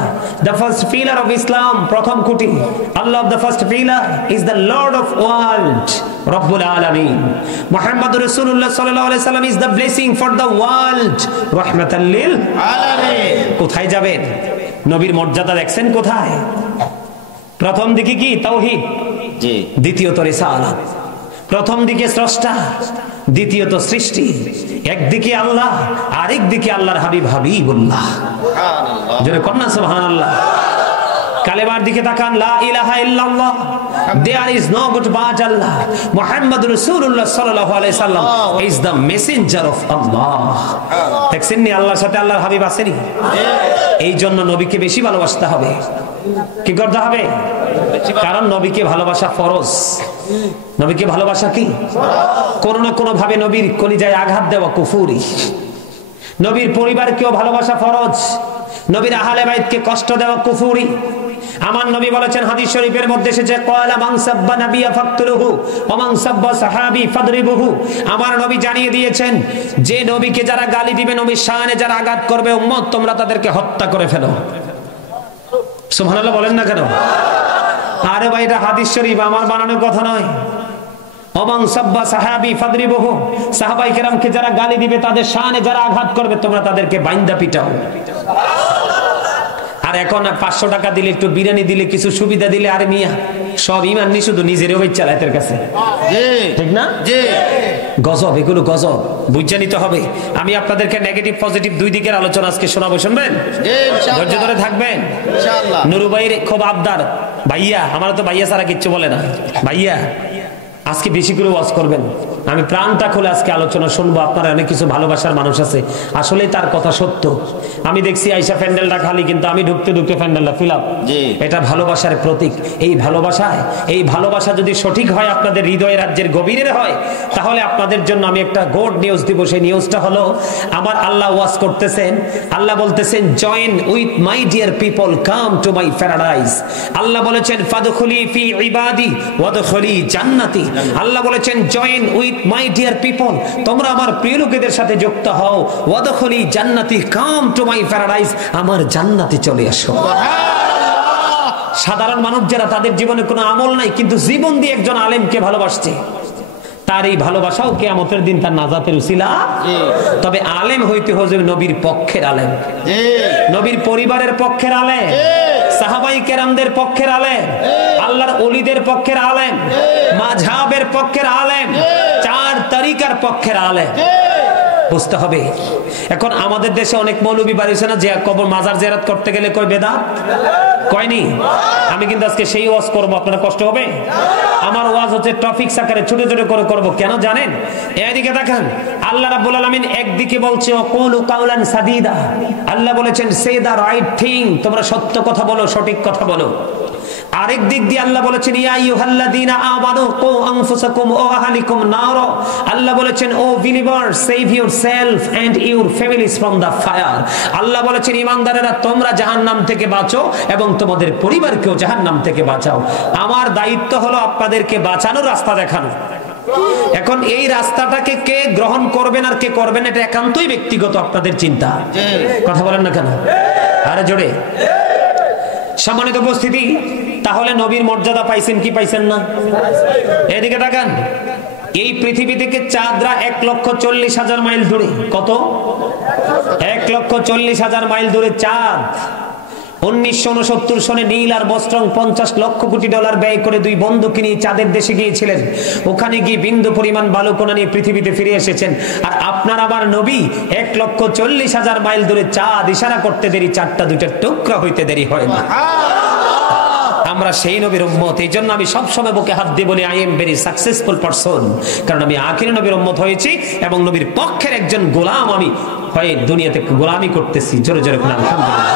The first pillar of Islam, প্রথম খুঁটি, Allah of the first pillar is the Lord of world, Rabbul Alamin. Muhammad Rasulullah sallallahu alaihi wasallam is the blessing for the world, rahmatan lil alamin. কোথায় যাবেন? নবীর মর্যাদা দেখছেন কোথায়? প্রথম দিকে কি? তাওহীদ। জি। দ্বিতীয়ত রিসালাত। প্রথম দিকে স্রষ্টা, দ্বিতীয়ত সৃষ্টি। একদিকে আল্লাহ, আরেক দিকে আল্লাহর হাবিব হাবিবুল্লাহ। সুবহানাল্লাহ। জোরে কন্না সুবহানাল্লাহ। কালেমার দিকে তাকান, লা ইলাহা ইল্লাল্লাহ, there is no God but Allah. Muhammad Rasulullah sallallahu alaihi wasallam is the messenger of Allah. দেখছেন নি আল্লাহর সাথে আল্লাহর হাবিব আছেনি? এই জন্য নবীকে বেশি ভালোবাসতে হবে। কি করতে হবে? কারণ নবীকে ভালোবাসা ফরজ। নবীকে ভালোবাসা কি? কোন না কোন ভাবে নবীর কলিজায় আঘাত দেওয়া কুফরি। নবীর পরিবারকেও ভালোবাসা ফরজ। নবীর আহলে বাইতকে কষ্ট দেওয়া কুফরি। আমার নবী বলেছেন, হাদিস শরীফের মধ্যে এসেছে, ক্বালা মান সাব্বা নাবিয়া ফাকতুলুহু ওয়া মান সাব্বা সাহাবী ফাদরিবুহু। আমার নবী জানিয়ে দিয়েছেন, যে নবীকে যারা গালি দিবে, নবীর শানে যারা আঘাত করবে, উম্মত তোমরা তাদেরকে হত্যা করে ফেলো। সুবহানাল্লাহ বলেন না কেন? আরে ভাই, এটা হাদিস শরীফ, আমার বানানোর কথা নয়। ওমান সাব্বা সাহাবী ফাদরিবুহু, সাহাবায়ে কেরামকে যারা গালি দিবে, তাদের শানে যারা আঘাত করবে, তোমরা তাদেরকে বাইন্দা পিটাও। আর এখন 500 টাকা দিলে, একটু বিরিয়ানি দিলে, কিছু সুবিধা দিলে, আরে মিয়া সব ইমান নি, শুধু নিজের ওই চালাইতের কাছে। ঠিক না? গজব, এগুলো গজব, বুঝে নিতে হবে। আমি আপনাদেরকে নেগেটিভ পজিটিভ দুই দিকের আলোচনা আজকে শোনাবো, শুনবেন? ধৈর্য ধরে থাকবেন ইনশাআল্লাহ। নুরু ভাইয়ের খুব আবদার, ভাইয়া, আমার তো ভাইয়া ছাড়া কিচ্ছু বলে না, ভাইয়া আজকে বেশি করে ওয়াজ করবেন। আমি প্রাণটা খুলে আজকে আলোচনা শুনবো। আপনারা অনেক কিছু ভালোবাসার মানুষ আছে, আসলেই তার কথা সত্য। আমি দেখছি আইসা প্যান্ডেলটা খালি, কিন্তু আমি ঢুকতে ঢুকতে প্যান্ডেলটা ফিল আপ। এটা ভালোবাসার প্রতীক। এই ভালোবাসা যদি সঠিক হয়, আপনাদের হৃদয় রাজ্যের গভীরের হয়, তাহলে আপনাদের জন্য আমি একটা গুড নিউজ দিব। সেই নিউজটা হলো, আমার আল্লাহ ওয়াজ করতেছেন, আল্লাহ বলতেছেন, join with my dear people, come to my paradise. Allah বলেছেন, ফাদখুলি ফি ইবাদি ওয়াদখুলি জান্নাতি। আল্লাহ বলেছেন, join with my dear people, তোমরা আমার প্রিয় লোকেদের সাথে যুক্ত হও। ওয়াদখুলি জান্নাতি, কাম টু মাই প্যারাডাইস, আমার জান্নাতে চলে আসো। সাধারণ মানুষ যারা, তাদের জীবনে কোনো আমল নাই, কিন্তু জীবন দিয়ে একজন আলেমকে ভালোবাসছে, তার এই ভালোবাসাও কিয়ামতের দিন তার নাজাতের উসিলা। তবে আলেম হইতে হবে নবীর পক্ষের আলেম, নবীর পরিবারের পক্ষের আলেম, সাহাবাই কেরামদের পক্ষের আলেম, আল্লাহর ওলিদের পক্ষের আলেম, মাযহাবের পক্ষের আলেম, চার তরিকার পক্ষের আলেম। বুঝতে হবে। এখন আমাদের দেশে অনেক মৌলবী বাড়িছে না, যে কবর মাজার জিয়ারত করতে গেলে কয় বেদাত, কয়নি? আমি কিন্তু আজকে সেই ওয়াজ করবো, আপনারা কষ্ট হবে? আমার ওয়াজ হচ্ছে টপিকস আকারে ছোট ছোট করে করব। কেন জানেন? এদিকে দেখেন, আল্লাহ রাব্বুল আলামিন একদিকে বলছে ওয়াকুলু কাওলান সাদীদা, আল্লাহ বলেছেন সে দা রাইট থিং, তোমরা সত্য কথা বলো, সঠিক কথা বলো। আরেক দিক দিয়ে আল্লাহ বলেছেন, ইয়া আইয়ুহাল্লাযীনা আমানু কু আনফুসাকুম ওয়া আহলিকুম নার, আল্লাহ বলেছেন, O believer, save yourself and your families from the fire. Allah বলেছেন, ঈমানদারেরা, তোমরা জাহান্নাম থেকে বাঁচো এবং তোমাদের পরিবারকেও জাহান্নাম থেকে বাঁচাও। আমার দায়িত্ব হলো আপনাদেরকে বাঁচানোর রাস্তা দেখানো। এখন এই রাস্তাটাকে কে গ্রহণ করবেন আর কে করবেন, এটা একান্তই ব্যক্তিগত, আপনাদের চিন্তা। কথা বলেন না কেন? আরে জোরে। সম্মানিত উপস্থিতি, তাহলে নবীর মর্যাদা পাইছেন কি পাইছেন না? এদিকে তাকান, এই পৃথিবী থেকে চাঁদরা 1,40,000 মাইল দূরে। কত? 1,40,000 মাইল দূরে চাঁদ। 1969 সনে নীল আর বস্ট্রং $50 লক্ষ কোটি ব্যয় করে দুই বন্ধুকে নিয়ে চাঁদের দেশে গিয়েছিলেন। ওখানে গিয়ে বিন্দু পরিমাণ বালুকণা নিয়ে পৃথিবীতে ফিরে এসেছেন। আর আপনার আমার নবী 1,40,000 মাইল দূরে চাঁদ, ইশারা করতে দেরি, চারটা দুইটার টুকরা হইতে দেরি হয় না। আমরা সেই নবীর উম্মত। এই জন্য আমি সবসময় বুকে হাত দিয়ে বলি, I am very successful person, কারণ আমি আখিরি নবীর উম্মত হয়েছি এবং নবীর পক্ষের একজন গোলাম আমি হয়ে দুনিয়াতে গোলামি করতেছি। জোরে জোরে বলেন আলহামদুলিল্লাহ।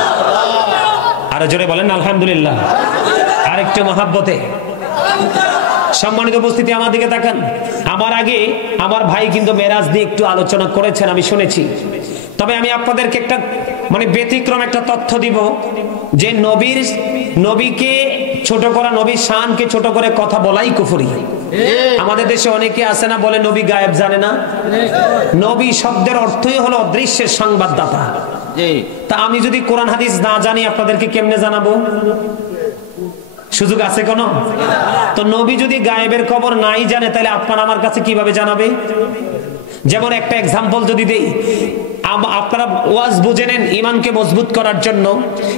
আরো জোরে বলেন আলহামদুলিল্লাহ। আরেকটু মহাব্বতে। সম্মানিত উপস্থিতি, আমার দিকে তাকান। আমার আগে আমার ভাই কিন্তু মেরাজ দিয়ে একটু আলোচনা করেছেন, আমি শুনেছি। তবে আমি আপনাদেরকে একটা ব্যতিক্রম একটা তথ্য দিব, যে নবীকে ছোট করা, নবীর শানকে ছোট করে কথা বলাই কুফরি। আমাদের দেশে অনেকে আছে না, বলে নবী গায়েব জানে না। নবী শব্দের অর্থই হলো অদৃশ্যের সংবাদদাতা। তা আমি যদি কোরআন হাদিস না জানি, আপনাদেরকে কেমনে জানাবো? সুযোগ আছে কোন? তো নবী যদি গায়েবের খবর নাই জানে, তাহলে আপনার আমার কাছে কিভাবে জানাবে? যেমন একটা এক্সাম্পল যদি দেই, আপনারা ওয়াজ বুঝে নেন ঈমানকে মজবুত করার জন্য।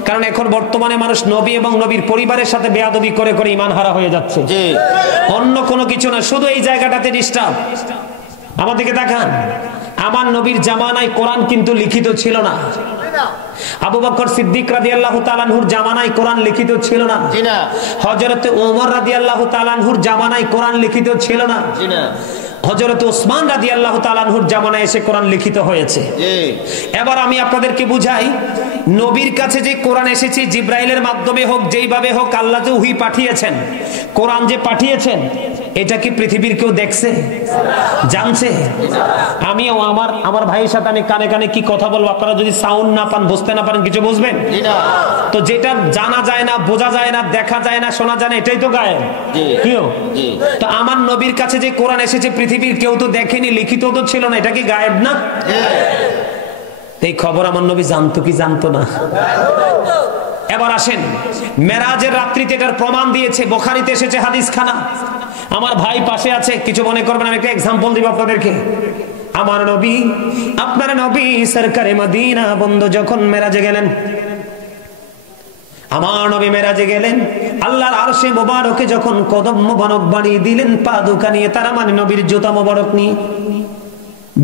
কারণ এখন বর্তমানে মানুষ নবী এবং নবীর পরিবারের সাথে বেয়াদবি করে করে ঈমান হারা হয়ে যাচ্ছে। অন্য কোনো কিছু না, শুধু এই জায়গাটাতে ডিস্টার্ব। আমার দিকে দেখান, আমার নবীর জামানায় কোরআন কিন্তু লিখিত ছিল না। আবু বকর সিদ্দিক রাদিয়াল্লাহু তাআলা আনহুর জামানায় কোরআন লিখিত ছিল না। হযরত ওমর রাদিয়াল্লাহু তাআলা আনহুর জামানায় কোরআন লিখিত ছিল না। হযরত ওসমান রাদিয়াল্লাহু তাআলা আনহুর জামানায় এসে কোরআন লিখিত হয়েছে। এবার আমি আপনাদেরকে বুঝাই, নবীর কাছে যে কোরআন এসেছে, জিব্রাইলের মাধ্যমে হোক, যেইভাবে হোক, আল্লাহ যে ওহী পাঠিয়েছেন, কোরআন যে পাঠিয়েছেন, এটা কি পৃথিবীর কেউ দেখছে, জানছে? আমিও আমার ভাইয়ের সাথে আমি কানে কানে কি কথা বলবো, আপনারা যদি সাউন্ড না পান, বুঝতে না পারেন, কিছু বুঝবেন? তো যেটা জানা যায় না, বোঝা যায় না, দেখা যায় না, শোনা যায় না, এটাই তো গায়েব। কিও? তো আমার নবীর কাছে যে কোরআন এসেছে, পৃথিবীর কেউ তো দেখেনি, লিখিত তো ছিল না, এটা কি গায়েব না? এই খবর আমার নবী জানতো কি জানতো না? এবার আসেন, মেরাজের রাত্রিতে এটার প্রমাণ দিয়েছে, বুখারীতে এসেছে হাদিস খানা। আমার ভাই পাশে আছে, কিছু মনে করবেন, আমি একটা এক্সাম্পল দিব আপনাদেরকে। আমার নবী, আপনার নবী সরকারে মদিনা বন্ধু যখন মেরাজে গেলেন, আমার নবী মেরাজে গেলেন, আল্লাহর আরশে মোবারকে যখন কদম মোবারক বানিয়ে দিলেন, পা দুকা নিয়ে, তারা নবীর জুতা মোবারক নিয়ে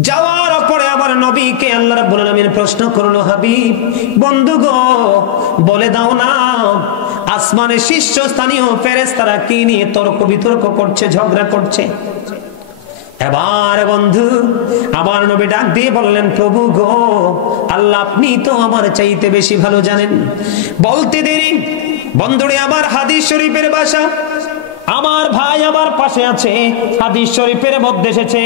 যাওয়ার পরে আবার নবীকে আল্লাহ রাব্বুল আলামিন প্রশ্ন করলো, হাবিব বন্ধু গো, বলে দাও না, আসমানের শীর্ষস্থানীয় ফেরেশতারা কি নিয়ে তর্ক বিতর্ক করছে, ঝগড়া করছে? এবার বন্ধু আমার নবী ডাক দিয়ে বললেন, প্রভু গো আল্লাহ, আপনি তো আমার চাইতে বেশি ভালো জানেন। বলতে দেরি বন্ধুরে আমার হাদিস শরীফের ভাষা, আমার ভাই আমার পাশে আছে, হাদিস শরীফের মধ্যে এসেছে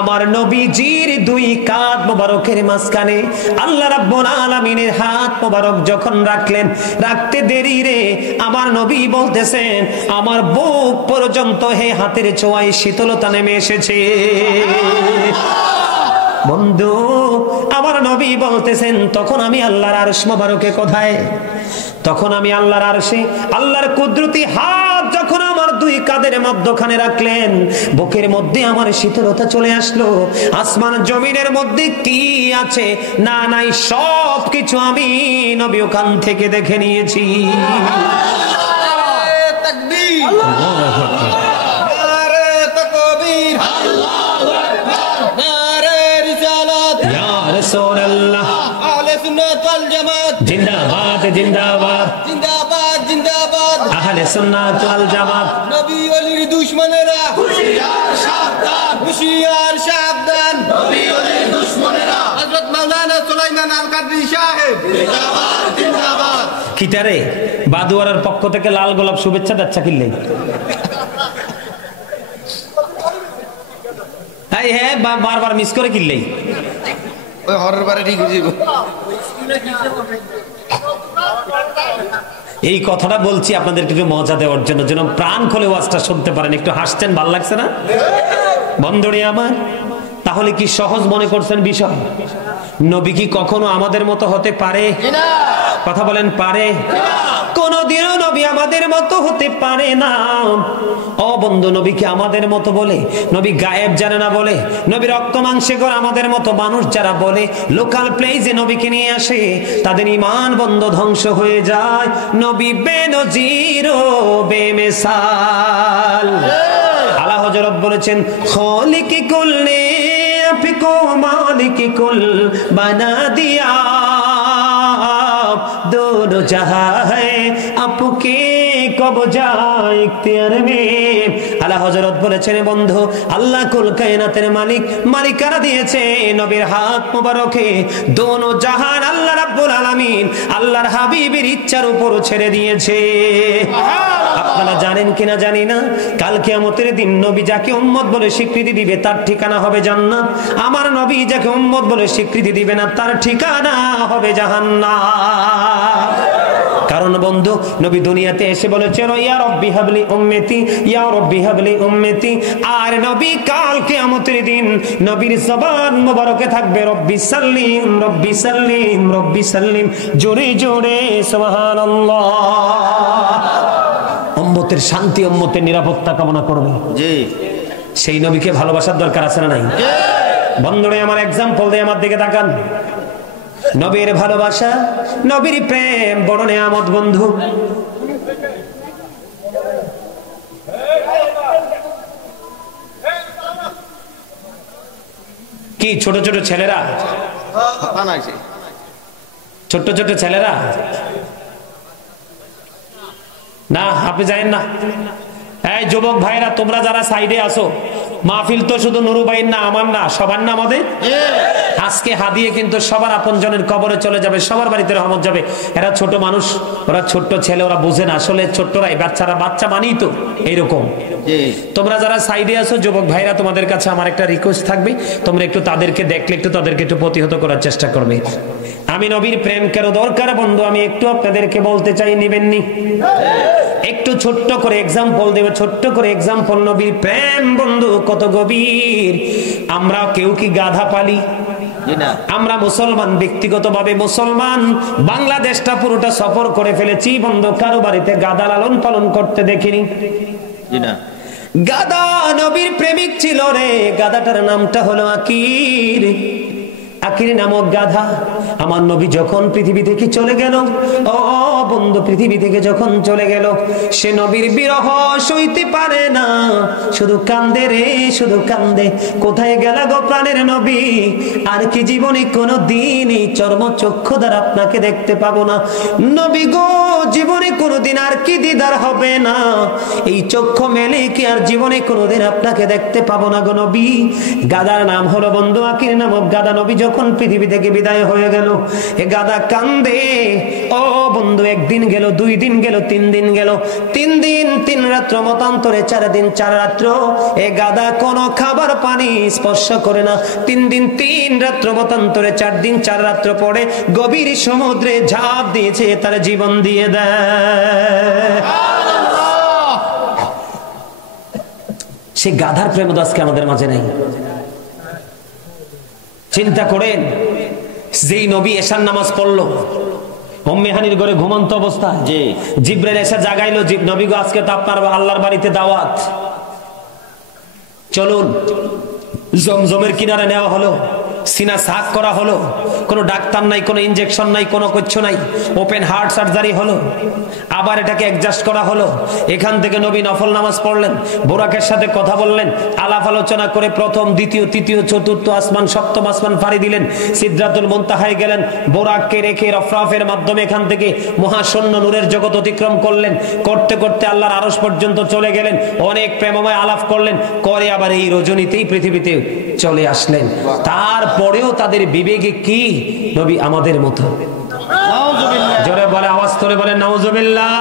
আমার নবীজির দুই কাঁধ মোবারকের মাঝখানে আল্লাহ রাব্বুল আলামিনের হাত মোবারক যখন রাখলেন, রাখতে দেরি রে আমার নবী বলতেছেন আমার বুক পর্যন্ত হে হাতের ছোঁয়ায় শীতলতা নেমে এসেছে। বন্ধু আমার নবী বলতেছেন তখন আমি আল্লাহর আরশ মোবারকে কোথায়? তখন আমি আল্লাহর আরশে আল্লাহর কুদরতি হাত যখন আমার দুই কাঁধের মধ্যখানে রাখলেন, বুকের মধ্যে আমার শীতলতা চলে আসলো। আসমান জমিনের মধ্যে কি আছে না নাই সব কিছু আমি নবী ওখান থেকে দেখে নিয়েছি। তাকবীর, নারে তাকবীর, নারে রিসালাত, ইয়া রাসূলুল্লাহ, আহলে সুন্নাত ওয়াল জামাত জিন্দাবাদ জিন্দাবাদ, জিন্দাবাদ জিন্দাবাদ, আহলে সুন্নাত ওয়াল জামাত। নবী ওলির দুশমনেরা হুশিয়ার সাবধান, হুশিয়ার সাবধান, নবী ওলির দুশমনেরা। হযরত মাওলানা সুলাইমান আল কাদরি সাহেব জিন্দাবাদ জিন্দাবাদ। কিটারে বাদুয়ারার পক্ষ থেকে লাল গোলাপ শুভেচ্ছা যাচ্ছে কিনলে হ্যাঁ বারবার মিস করে কিনলেই ওই হরের বারে ঠিক হয়ে যাবে। এই কথাটা বলছি আপনাদেরকে একটু মজা দেওয়ার জন্য, যেন প্রাণ খুলে ওয়াজটা শুনতে পারেন। একটু হাসছেন, ভাল লাগছে না বন্ধুরে আমার? তাহলে কি সহজ মনে করছেন বিষয়? নবী কি কখনো আমাদের মতো হতে পারে? কথা বলেন, পারে? কোনদিনও নবী আমাদের মতো হতে পারে না। ও বন্ধু, নবী কি আমাদের মতো বলে? নবী গায়েব জানে না বলে? নবী রক্ত মাংসে করে আমাদের মতো মানুষ যারা বলে লোকাল প্লেসে নবীকে নিয়ে আসে, তাদের ঈমান বন্ধ ধ্বংস হয়ে যায়। নবী বেনজির ও বেমিসাল। আলা হযরত বলেছেন, খালিক কুল নে আপকো মালিক কুল বানা দিয়া, दोनों जहां है आपके কবজা ইখতিয়ার মে। আলা হযরত বলেছেন, বন্ধু আল্লাহ কুল কায়নাতের মালিক, মালিকানা দিয়েছে নবীর হাত মোবারকে। দোনো জাহান আল্লাহ রাব্বুল আলামিন আল্লাহর হাবিবের ইচ্ছার উপর ছেড়ে দিয়েছে। আপনারা জানেন কিনা জানি না, কাল কিয়ামতের দিন নবী যাকে উম্মত বলে স্বীকৃতি দিবে তার ঠিকানা হবে জান্নাত। আমার নবী যাকে উম্মত বলে স্বীকৃতি দিবে না তার ঠিকানা হবে জাহান্নাম। কারণ বন্ধু নবী দুনিয়াতে এসে বলেছেন, ইয়া রব্বি হাবলি উম্মতি, ইয়া রব্বি হাবলি উম্মতি। আর নবী কাল কিয়ামতের দিন নবীর জবান মোবারকে থাকবে রব্বি সাল্লিম, রব্বি সাল্লিম, রব্বি সাল্লিম, জোরে জোরে সুবহানাল্লাহ। উম্মতের শান্তি, উম্মতের নিরাপত্তা কামনা করবে। জি, সেই নবীকে ভালোবাসার দরকার আছে না নাই? বন্ধুরে আমার এক্সাম্পল দিয়ে আমার দিকে তাকান। নবীর ভালোবাসা, নবীর প্রেম বড় নেয়ামত বন্ধু। কি ছোট ছোট ছেলেরা, ছোট ছোট ছেলেরা না, আপনি জানেন না? এই যুবক ভাইরা, তোমরা যারা সাইডে আসো, মাহফিল তো শুধু নুরু ভাইয়ের না, আমার না, সবার না আমাদের। আজকে হাদিয়ে কিন্তু সবার আপনজনের কবরে চলে যাবে, সবার বাড়িতে রহমত যাবে। এরা ছোট মানুষ, ওরা ছোট্ট ছেলে, ওরা বুঝে না আসলে ছোট্টরাই, বাচ্চারা, বাচ্চা মানেই তো এইরকম। তোমরা যারা সাইডে আছো যুবক ভাইরা, তোমাদের কাছে আমার একটা রিকোয়েস্ট থাকবে, তোমরা একটু তাদেরকে দেখলে একটু তাদেরকে একটু প্রতিহত করার চেষ্টা করবে। আমি নবীর প্রেম কেন দরকার বন্ধু, আমি একটু আপনাদেরকে বলতে চাই, নিবেননি? একটু ছোট্ট করে এক্সাম্পল দেবে, ছোট্ট করে এক্সাম্পল। নবীর প্রেম বন্ধু কত গভীর। আমরা কেউ কি গাধা পালি? আমরা মুসলমান, ব্যক্তিগতভাবে মুসলমান, বাংলাদেশটা পুরোটা সফর করে ফেলেছি বন্ধু, কারো বাড়িতে গাধা লালন পালন করতে দেখিনি। গাধা নবীর প্রেমিক ছিল রে। গাধাটার নামটা হলো আকির। আকির নামক গাধা। আমার নবী যখন পৃথিবী থেকে চলে গেল, ও বন্ধু, পৃথিবী থেকে যখন চলে গেল, সে নবীর বিরহ সইতে পারে না, শুধু কান্দে রে, শুধু কান্দে। কোথায় গেল গো প্রাণের নবী? আর কি জীবনে কোনো দিন এই চর্মচক্ষু দ্বারা আপনাকে দেখতে পাবো না। নবী গো, জীবনে কোনোদিন আর কি দিদার হবে না, এই চক্ষু মেলে কি আর জীবনে কোনোদিন আপনাকে দেখতে পাবো না গো নবী। গাদার নাম হলো বন্ধু আকির নামক গাদা। নবী যখন পৃথিবী থেকে বিদায় হয়ে গেল, এ গাদা কান্দে। ও বন্ধু, একদিন গেল, 2 দিন গেল, 3 দিন গেল, 3 দিন 3 রাত্র মতান্তরে 4 দিন 4 রাত্র এ গাদা কোনো খাবার পানি স্পর্শ করে না। 3 দিন 3 রাত্র মতান্তরে 4 দিন 4 রাত্র পরে গভীর সমুদ্রে ঝাঁপ দিয়েছে, তার জীবন দিয়ে দেয়। সে গাধার প্রেম আজকে আমাদের মাঝে নেই। চিন্তা করেন, যেই নবী এশার নামাজ পড়লো, উম্মে হানির ঘরে ঘুমন্ত অবস্থা, জিবরাইল এসে জাগাইলো, নবী গো, আজকে তো আপনার আল্লাহর বাড়িতে দাওয়াত, চলুন। জমজমের কিনারে নেওয়া হলো, সিনা সাক করা হলো, কোনো ডাক্তার নাই, কোনো ইনজেকশন নাই, কোনো কিছু নাই, ওপেন হার্ট সার্জারি হলো, আবার এটাকে অ্যাডজাস্ট করা হলো। এখান থেকে নবী নফল নামাজ পড়লেন, বোরাকের সাথে কথা বললেন, আলাপ আলোচনা করে প্রথম, দ্বিতীয়, তৃতীয়, চতুর্থ আসমান, সপ্তম আসমান পাড়ি দিলেন, সিদরাতুল মুনতাহায় গেলেন, বোরাককে রেখে রফরাফের মাধ্যমে এখান থেকে মহাশূন্য নূরের জগৎ অতিক্রম করলেন। করতে করতে আল্লাহর আরশ পর্যন্ত চলে গেলেন, অনেক প্রেমময় আলাপ করলেন, করে আবার এই রজনীতেই পৃথিবীতে চলে আসলেন। তারপরেও তাদের বিবেকে কি নবী আমাদের মতো? জোরে বলে, আওয়াজ করে বলেন নাউজুবিল্লাহ।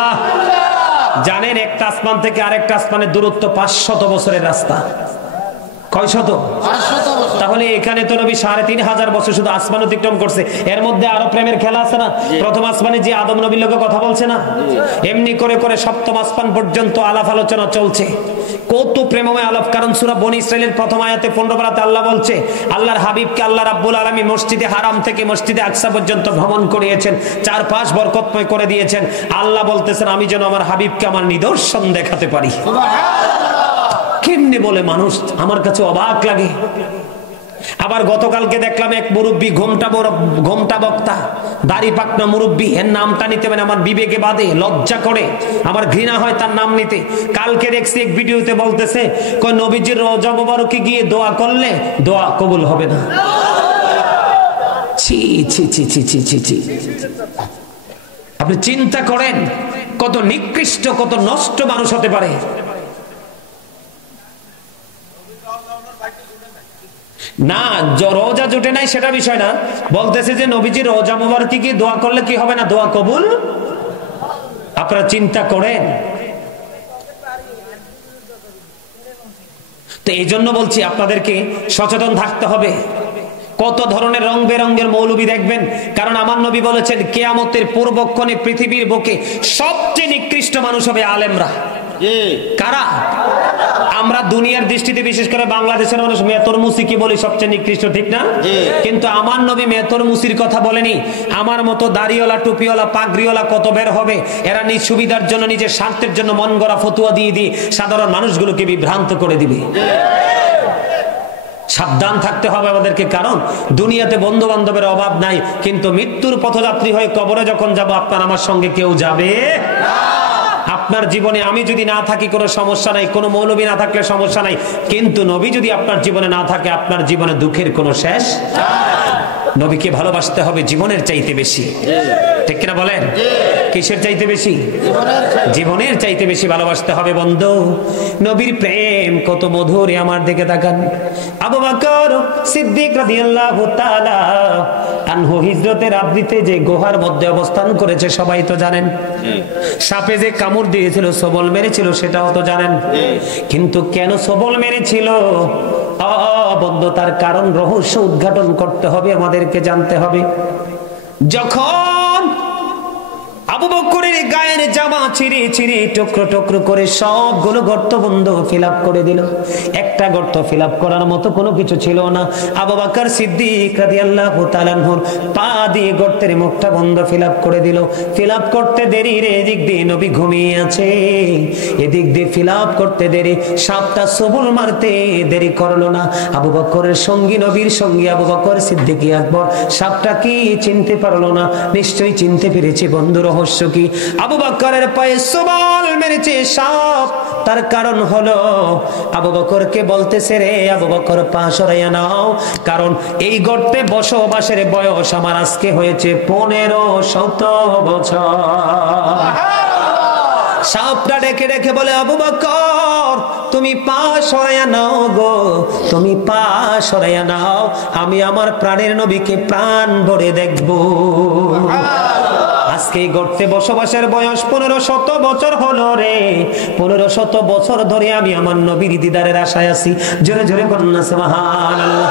জানেন, একটা আসমান থেকে আরেকটা আসমানের দূরত্ব 500 বছরের রাস্তা। কয় শত? তাহলে এখানে তো নবী 3500 বছর শুধু আসমান অতিক্রম করছে। এর মধ্যে আরো প্রেমের খেলা আছে না? প্রথম আসমানে যে আদম নবীর লোকে কথা বলছে না, এমনি করে করে সপ্তম আসমান পর্যন্ত আলাপ আলোচনা চলছে। কত প্রেমময় আলাপ। কারণ সূরা বনী ইসরাইলের প্রথম আয়াতে 15 পারাতে আল্লাহ বলছে, আল্লাহর হাবিবকে আল্লাহ রাব্বুল আলামিন মসজিদে হারাম থেকে মসজিদে আকসা পর্যন্ত ভ্রমণ করিয়েছেন, 4-5 বরকতময় করে দিয়েছেন। আল্লাহ বলতেছেন, আমি যেন আমার হাবিবকে আমার নিদর্শন দেখাতে পারি। কেমনে বলে মানুষ, আমার কাছে অবাক লাগে। আবার গতকালকে দেখলাম এক মুরব্বী, ঘোমটা বক্তা, দাড়ি পাকনা মুরব্বী, এর নামটা নিতে মানে আমার বিবেকে বাদে, লজ্জা করে, আমার ঘৃণা হয় তার নাম নিতে। কালকে দেখছি এক ভিডিওতে বলতেছে, কই নবীজির রওজা মোবারকে গিয়ে দোয়া করলে দোয়া কবুল হবে না। ছি ছি ছি ছি ছি ছি ছি। আপনি চিন্তা করেন, কত নিকৃষ্ট, কত নষ্ট মানুষ হতে পারে। না, রোজা জুটে নাই সেটা বিষয় না, বলতেছে যে নবীজির রোজা মুবারকে গিয়ে দোয়া করলে কি হবে না? দোয়া কবুল। আপনারা চিন্তা করেন। তো এই জন্য বলছি, আপনাদেরকে সচেতন থাকতে হবে। কত ধরনের রং বেরঙের মৌলবী দেখবেন। কারণ আমার নবী বলেছেন, কিয়ামতের পূর্বক্ষণে পৃথিবীর বুকে সবচেয়ে নিকৃষ্ট মানুষ হবে আলেমরা। কারা? আমরা দুনিয়ার দৃষ্টিতে, বিশেষ করে বাংলাদেশের মানুষ মেতর মুসি কি বলি, সবচেয়ে নিকৃষ্ট, ঠিক না? কিন্তু আমার নবী মেতর মুসির কথা বলেনি। আমার মতো দাড়িওয়ালা, টুপিওয়ালা, পাগড়িওয়ালা কত বের হবে, এরা নিজ সুবিধার জন্য, নিজের স্বার্থের জন্য মন গড়া ফতুয়া দিয়ে দিয়ে সাধারণ মানুষগুলোকে বিভ্রান্ত করে দিবে। সাবধান থাকতে হবে আমাদেরকে। কারণ দুনিয়াতে বন্ধু বান্ধবের অভাব নাই, কিন্তু মৃত্যুর পথযাত্রী হয়ে কবরে যখন যাব, আপনার আমার সঙ্গে কেউ যাবে না। আপনার জীবনে আমি যদি না থাকি কোনো সমস্যা নাই, কোনো মৌলবী না থাকলে সমস্যা নাই, কিন্তু নবী যদি আপনার জীবনে না থাকে, আপনার জীবনে দুঃখের কোনো শেষ। নবীকে ভালোবাসতে হবে জীবনের চাইতে বেশি, ঠিক কিনা বলেন? কিসের চাইতে বেশি? জীবনের চাইতে বেশি ভালোবাসতে হবে বন্ধু। নবীর প্রেম কত মধুর, আমার দিকে তাকান। আবু বকর সিদ্দিক রাদিয়াল্লাহু তাআলা আনহু হিজরতের রাত্রিতে যে গুহার মধ্যে অবস্থান করেছে সবাই তো জানেন। সাপে যে কামড় দিয়েছিল, সবল মেরেছিল, সেটাও তো জানেন। কিন্তু কেন সবল মেরেছিল বন্ধু, তার কারণ রহস্য উদ্ঘাটন করতে হবে, আমাদেরকে জানতে হবে। যখন আবু বকরের গায়ের জামা ছিঁড়ে ছিঁড়ে টুকরো টুকরো করে সবগুলো গর্ত বন্ধ ফিল আপ করে দিল। একটা গর্ত ফিল আপ করার মতো কোনো কিছু ছিল না। আবু বকর সিদ্দিক রাদিয়াল্লাহু তাআলা আনহুর পা দিয়ে গর্তের মুখটা বন্ধ ফিল আপ করে দিল। ফিল আপ করতে দেরি রে, এদিক দিয়ে নবী ঘুমিয়ে আছে, এদিক দিয়ে ফিল আপ করতে দেরি, সাপটা সবল মারতে দেরি করলো না। আবু বকরের সঙ্গী, নবীর সঙ্গী আবু বকর সিদ্দিক আকবর সাপটা কি চিনতে পারলো না? নিশ্চয়ই চিনতে পেরেছে। বন্ধু, রহস্য কি? আবু বকরের পায়ে সবল মেরেছে সাপ। তার কারণ হলো আবু বকরকে বলতেছে, রে আবু বকর পা সরাইয়া নাও, কারণ এই গর্তে বসবাসের বয়স আমার আজকে হয়েছে 1500 বছর। সাপটা ডেকে ডেকে বলে, আবু বকর তুমি পা সরাইয়া নাও গো, তুমি পা সরাইয়া নাও, আমি আমার প্রাণের নবীকে প্রাণ ভরে দেখবো। আজকে এই গর্তে বসবাসের বয়স 1500 বছর হলো রে। 1500 বছর ধরে আমি আমার নবীর দিদারের আশায় আছি। জোরে জোরে কন্যা সুবহানাল্লাহ।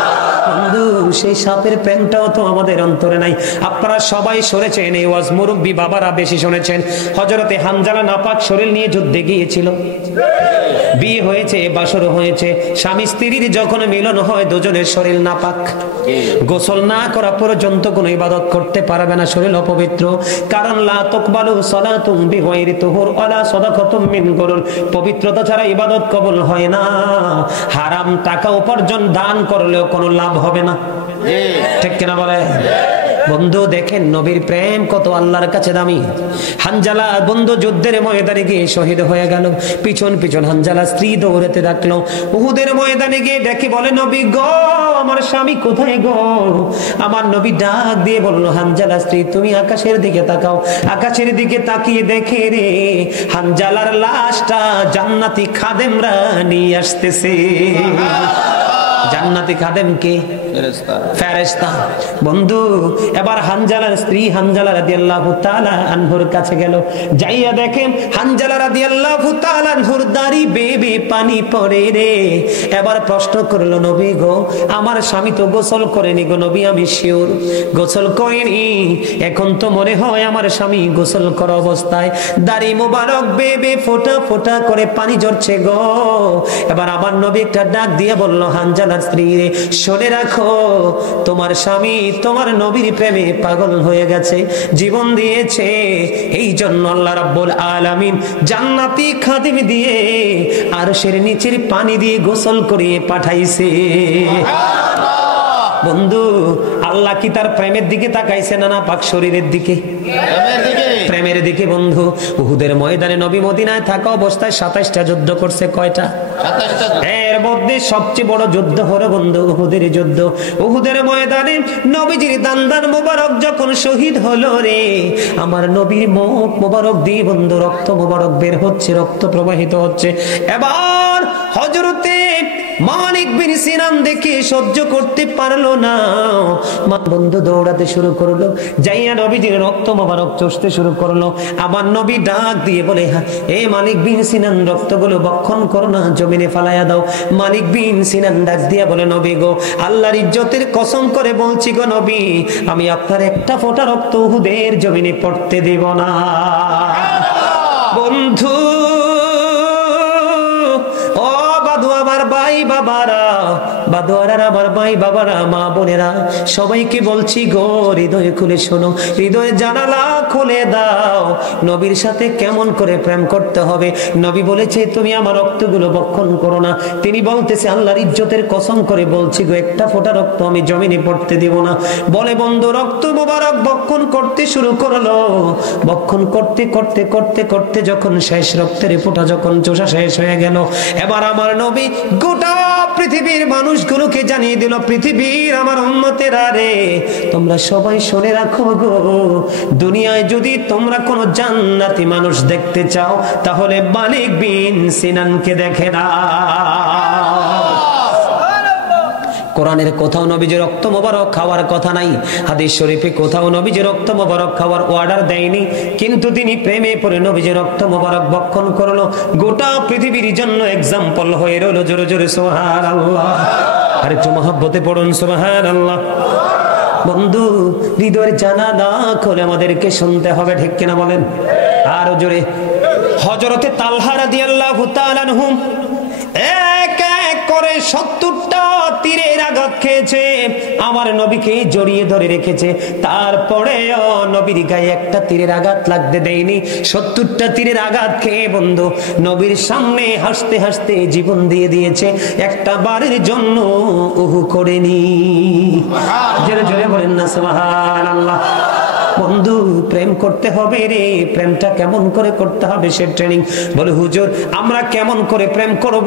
বন্ধু, সেই সাপের প্রেমটাও তো আমাদের অন্তরে নাই। আপনারা সবাই শুনেছেন, এই ওয়াজ মুরব্বী বাবারা বেশি শুনেছেন, হযরতে হানজালা নাপাক শরীর নিয়ে যুদ্ধে গিয়েছিল। বিয়ে হয়েছে, বাসর হয়েছে, স্বামী স্ত্রীর যখন মিলন হয় দুজনের শরীর নাপাক। গোসল না করা পর্যন্ত কোনো ইবাদত করতে পারবে না, শরীর অপবিত্র। কারণ লা তুকবালু সালাতুম বিগাইরি তুহুর ওয়ালা সাদাকাতুম মিন গুরুর, পবিত্রতা ছাড়া ইবাদত কবুল হয় না। হারাম টাকা উপার্জন দান করলেও কোনো লাভ হবে না, ঠিক কিনা বলে? বন্ধু দেখেন নবীর প্রেম কত আল্লাহর কাছে দামি। হানজালা বন্ধু যুদ্ধের ময়দানে গিয়ে শহীদ হয়ে গেল। পিছন পিছন হানজালা স্ত্রী দৌড়াতে রাখলো। উহুদের ময়দানে গিয়ে ডেকে বলে, নবী গো, আমার স্বামী কোথায় গো? আমার নবী ডাক দিয়ে বলল, হানজালা স্ত্রী তুমি আকাশের দিকে তাকাও। আকাশের দিকে তাকিয়ে দেখে রে, হানজালার লাশটা জান্নাতি খাদেমরা নিয়ে আসতেছে। জান্নাতি খাদেম কে? ফেরেশতা। বন্ধু, এবার হানজালার স্ত্রী হানজালা রাদিয়াল্লাহু তাআলা আনহুর কাছে গেল। যাইয়া দেখেন হানজালা রাদিয়াল্লাহু তাআলা আনহুর দাড়ি বেবে পানি পড়ে রে। এবার প্রশ্ন করলো, নবী গো, আমার স্বামী তো গোসল করেনি গো নবী, আমি শিওর গোসল করেনি। এখন তো মনে হয় আমার স্বামী গোসল করা অবস্থায় দাড়ি মোবারক বেবে ফোঁটা ফোঁটা করে পানি ঝরছে গো। এবার আমার নবী একটা ডাক দিয়ে বলল, হানজালা স্ত্রী রে, শুনে রাখো, তোমার স্বামী তোমার নবীর প্রেমে পাগল হয়ে গেছে, জীবন দিয়েছে। এই জন্য আল্লাহ রাব্বুল আলামিন জান্নাতি খাদিম দিয়ে আরশের নিচের পানি দিয়ে গোসল করিয়ে পাঠাইছে। বন্ধু, আল্লাহ কি তার প্রেমের দিকে তাকাইছে না পাক শরীরের দিকে? প্রেমের দিকে। বন্ধু, উহুদের ময়দানে নবী মদিনায় থাকা অবস্থায় 27টা যুদ্ধ করছে। কয়টা? 27টা। এর মধ্যে সবচেয়ে বড় যুদ্ধ হলো বন্ধু উহুদের যুদ্ধ। উহুদের ময়দানে নবীজির দান্দার মোবারক যখন শহীদ হলো রে, আমার নবীর মুখ মোবারক দিয়ে বন্ধু রক্ত মোবারক বের হচ্ছে, রক্ত প্রবাহিত হচ্ছে। এবার হযরতে মালিক বিন সিনান দেখে সহ্য করতে পারলো না, বন্ধু দৌড়াতে শুরু করলো, যাইয়া নবীজির রক্ত মোবারক চষতে শুরু করলো। আমার নবী ডাক দিয়ে বলে, এ মালিক বিন সিনান, রক্তগুলো বক্ষণ করো না, জমিনে ফালাইয়া দাও। মালিক বিন সিনান ডাক দিয়া বলে, নবী গো, আল্লাহর ইজ্জতের কসম করে বলছি গো নবী, আমি আপনার একটা ফোঁটা রক্ত উহুদের জমিনে পড়তে দেব না। বন্ধু, ও বাদু আমার ভাই বাবারা, বাদুয়ারা আমার ভাই বাবারা, মা বোনেরা, সবাইকে বলছি গো, হৃদয় খুলে শোনো, হৃদয়ের জানালা খুলে দাও। নবীর সাথে কেমন করে প্রেম করতে হবে। নবী বলেছে, তুমি আমার রক্তগুলো বক্ষণ করো না। তিনি বলতেছে, আল্লাহর ইজ্জতের কসম করে বলছি গো, একটা ফোঁটা রক্ত আমি জমিনে পড়তে দেব না। বলে বন্ধু রক্ত মোবারক বক্ষণ করতে শুরু করলো। বক্ষণ করতে করতে করতে করতে যখন শেষ রক্তের ফোঁটা যখন চোষা শেষ হয়ে গেল, এবার আমার নবী গোটা পৃথিবীর মানুষগুলোকে জানিয়ে দিল, পৃথিবীর আমার উম্মতেরা রে, তোমরা সবাই শুনে রাখো গো, দুনিয়ায় যদি তোমরা কোনো জান্নাতি মানুষ দেখতে চাও, তাহলে মালিক বিন সিনানকে দেখে না। কোরআনের কোথাও নবীজির রক্ত মোবারক খাওয়ার কথা নাই, হাদিস শরীফে কোথাও নবীজির রক্ত মোবারক খাওয়ার অর্ডার দেয়নি, কিন্তু তিনি প্রেমে পড়ে নবীজির রক্ত মোবারক ভক্ষণ করলো। গোটা পৃথিবীর জন্য এক্সাম্পল হয়ে রইল। জোরে জোরে সুবহানাল্লাহ। আরেকটু মহব্বতে পড়ুন সুবহানাল্লাহ। বন্ধু হৃদয়ের জানালা খুলে আমাদেরকে শুনতে হবে, ঠিক কিনা বলেন? আরো জোরে। হযরতে তালহা রাদিয়াল্লাহু তাআলা আনহু এক এক করে 70টা তীরের আঘাত খেয়েছে, আমার নবীকে জড়িয়ে ধরে রেখেছে, তারপরেও নবীর গায়ে একটা তীরের আঘাত লাগতে দেয়নি। 70টা তীরের আঘাত খেয়ে বন্ধু নবীর সামনে হাসতে হাসতে জীবন দিয়ে দিয়েছে, একটা বারের জন্য উহু করেনি। জোরে জোরে বলেন না সুবহানাল্লাহ। বন্ধু প্রেম করতে হবে রে, প্রেমটা কেমন করে করতে হবে সে ট্রেনিং। বলে হুজুর আমরা কেমন করে প্রেম করব?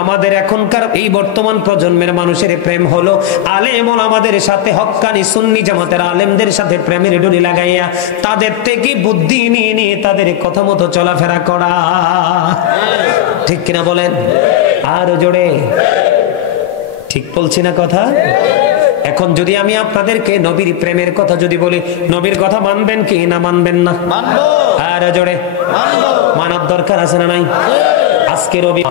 আমাদের এখনকার এই বর্তমান প্রজন্মের মানুষের প্রেম হলো আলেম ওলামাদের সাথে, হক্কানি সুন্নি জামাতের আলেমদের সাথে প্রেমের ডুরি লাগাইয়া তাদের থেকে বুদ্ধি নিয়ে নিয়ে তাদের কথা মতো চলাফেরা করা, ঠিক কিনা বলেন? আরো জোরে। ঠিক বলছি না কথা? এখন যদি আমি আপনাদেরকে নবীর প্রেমের কথা যদি বলি, নবীর কথা মানবেন কি না মানবেন না? মানবো। আর জোরে। মানবো। মানার দরকার আছে না নাই? আজকে রবি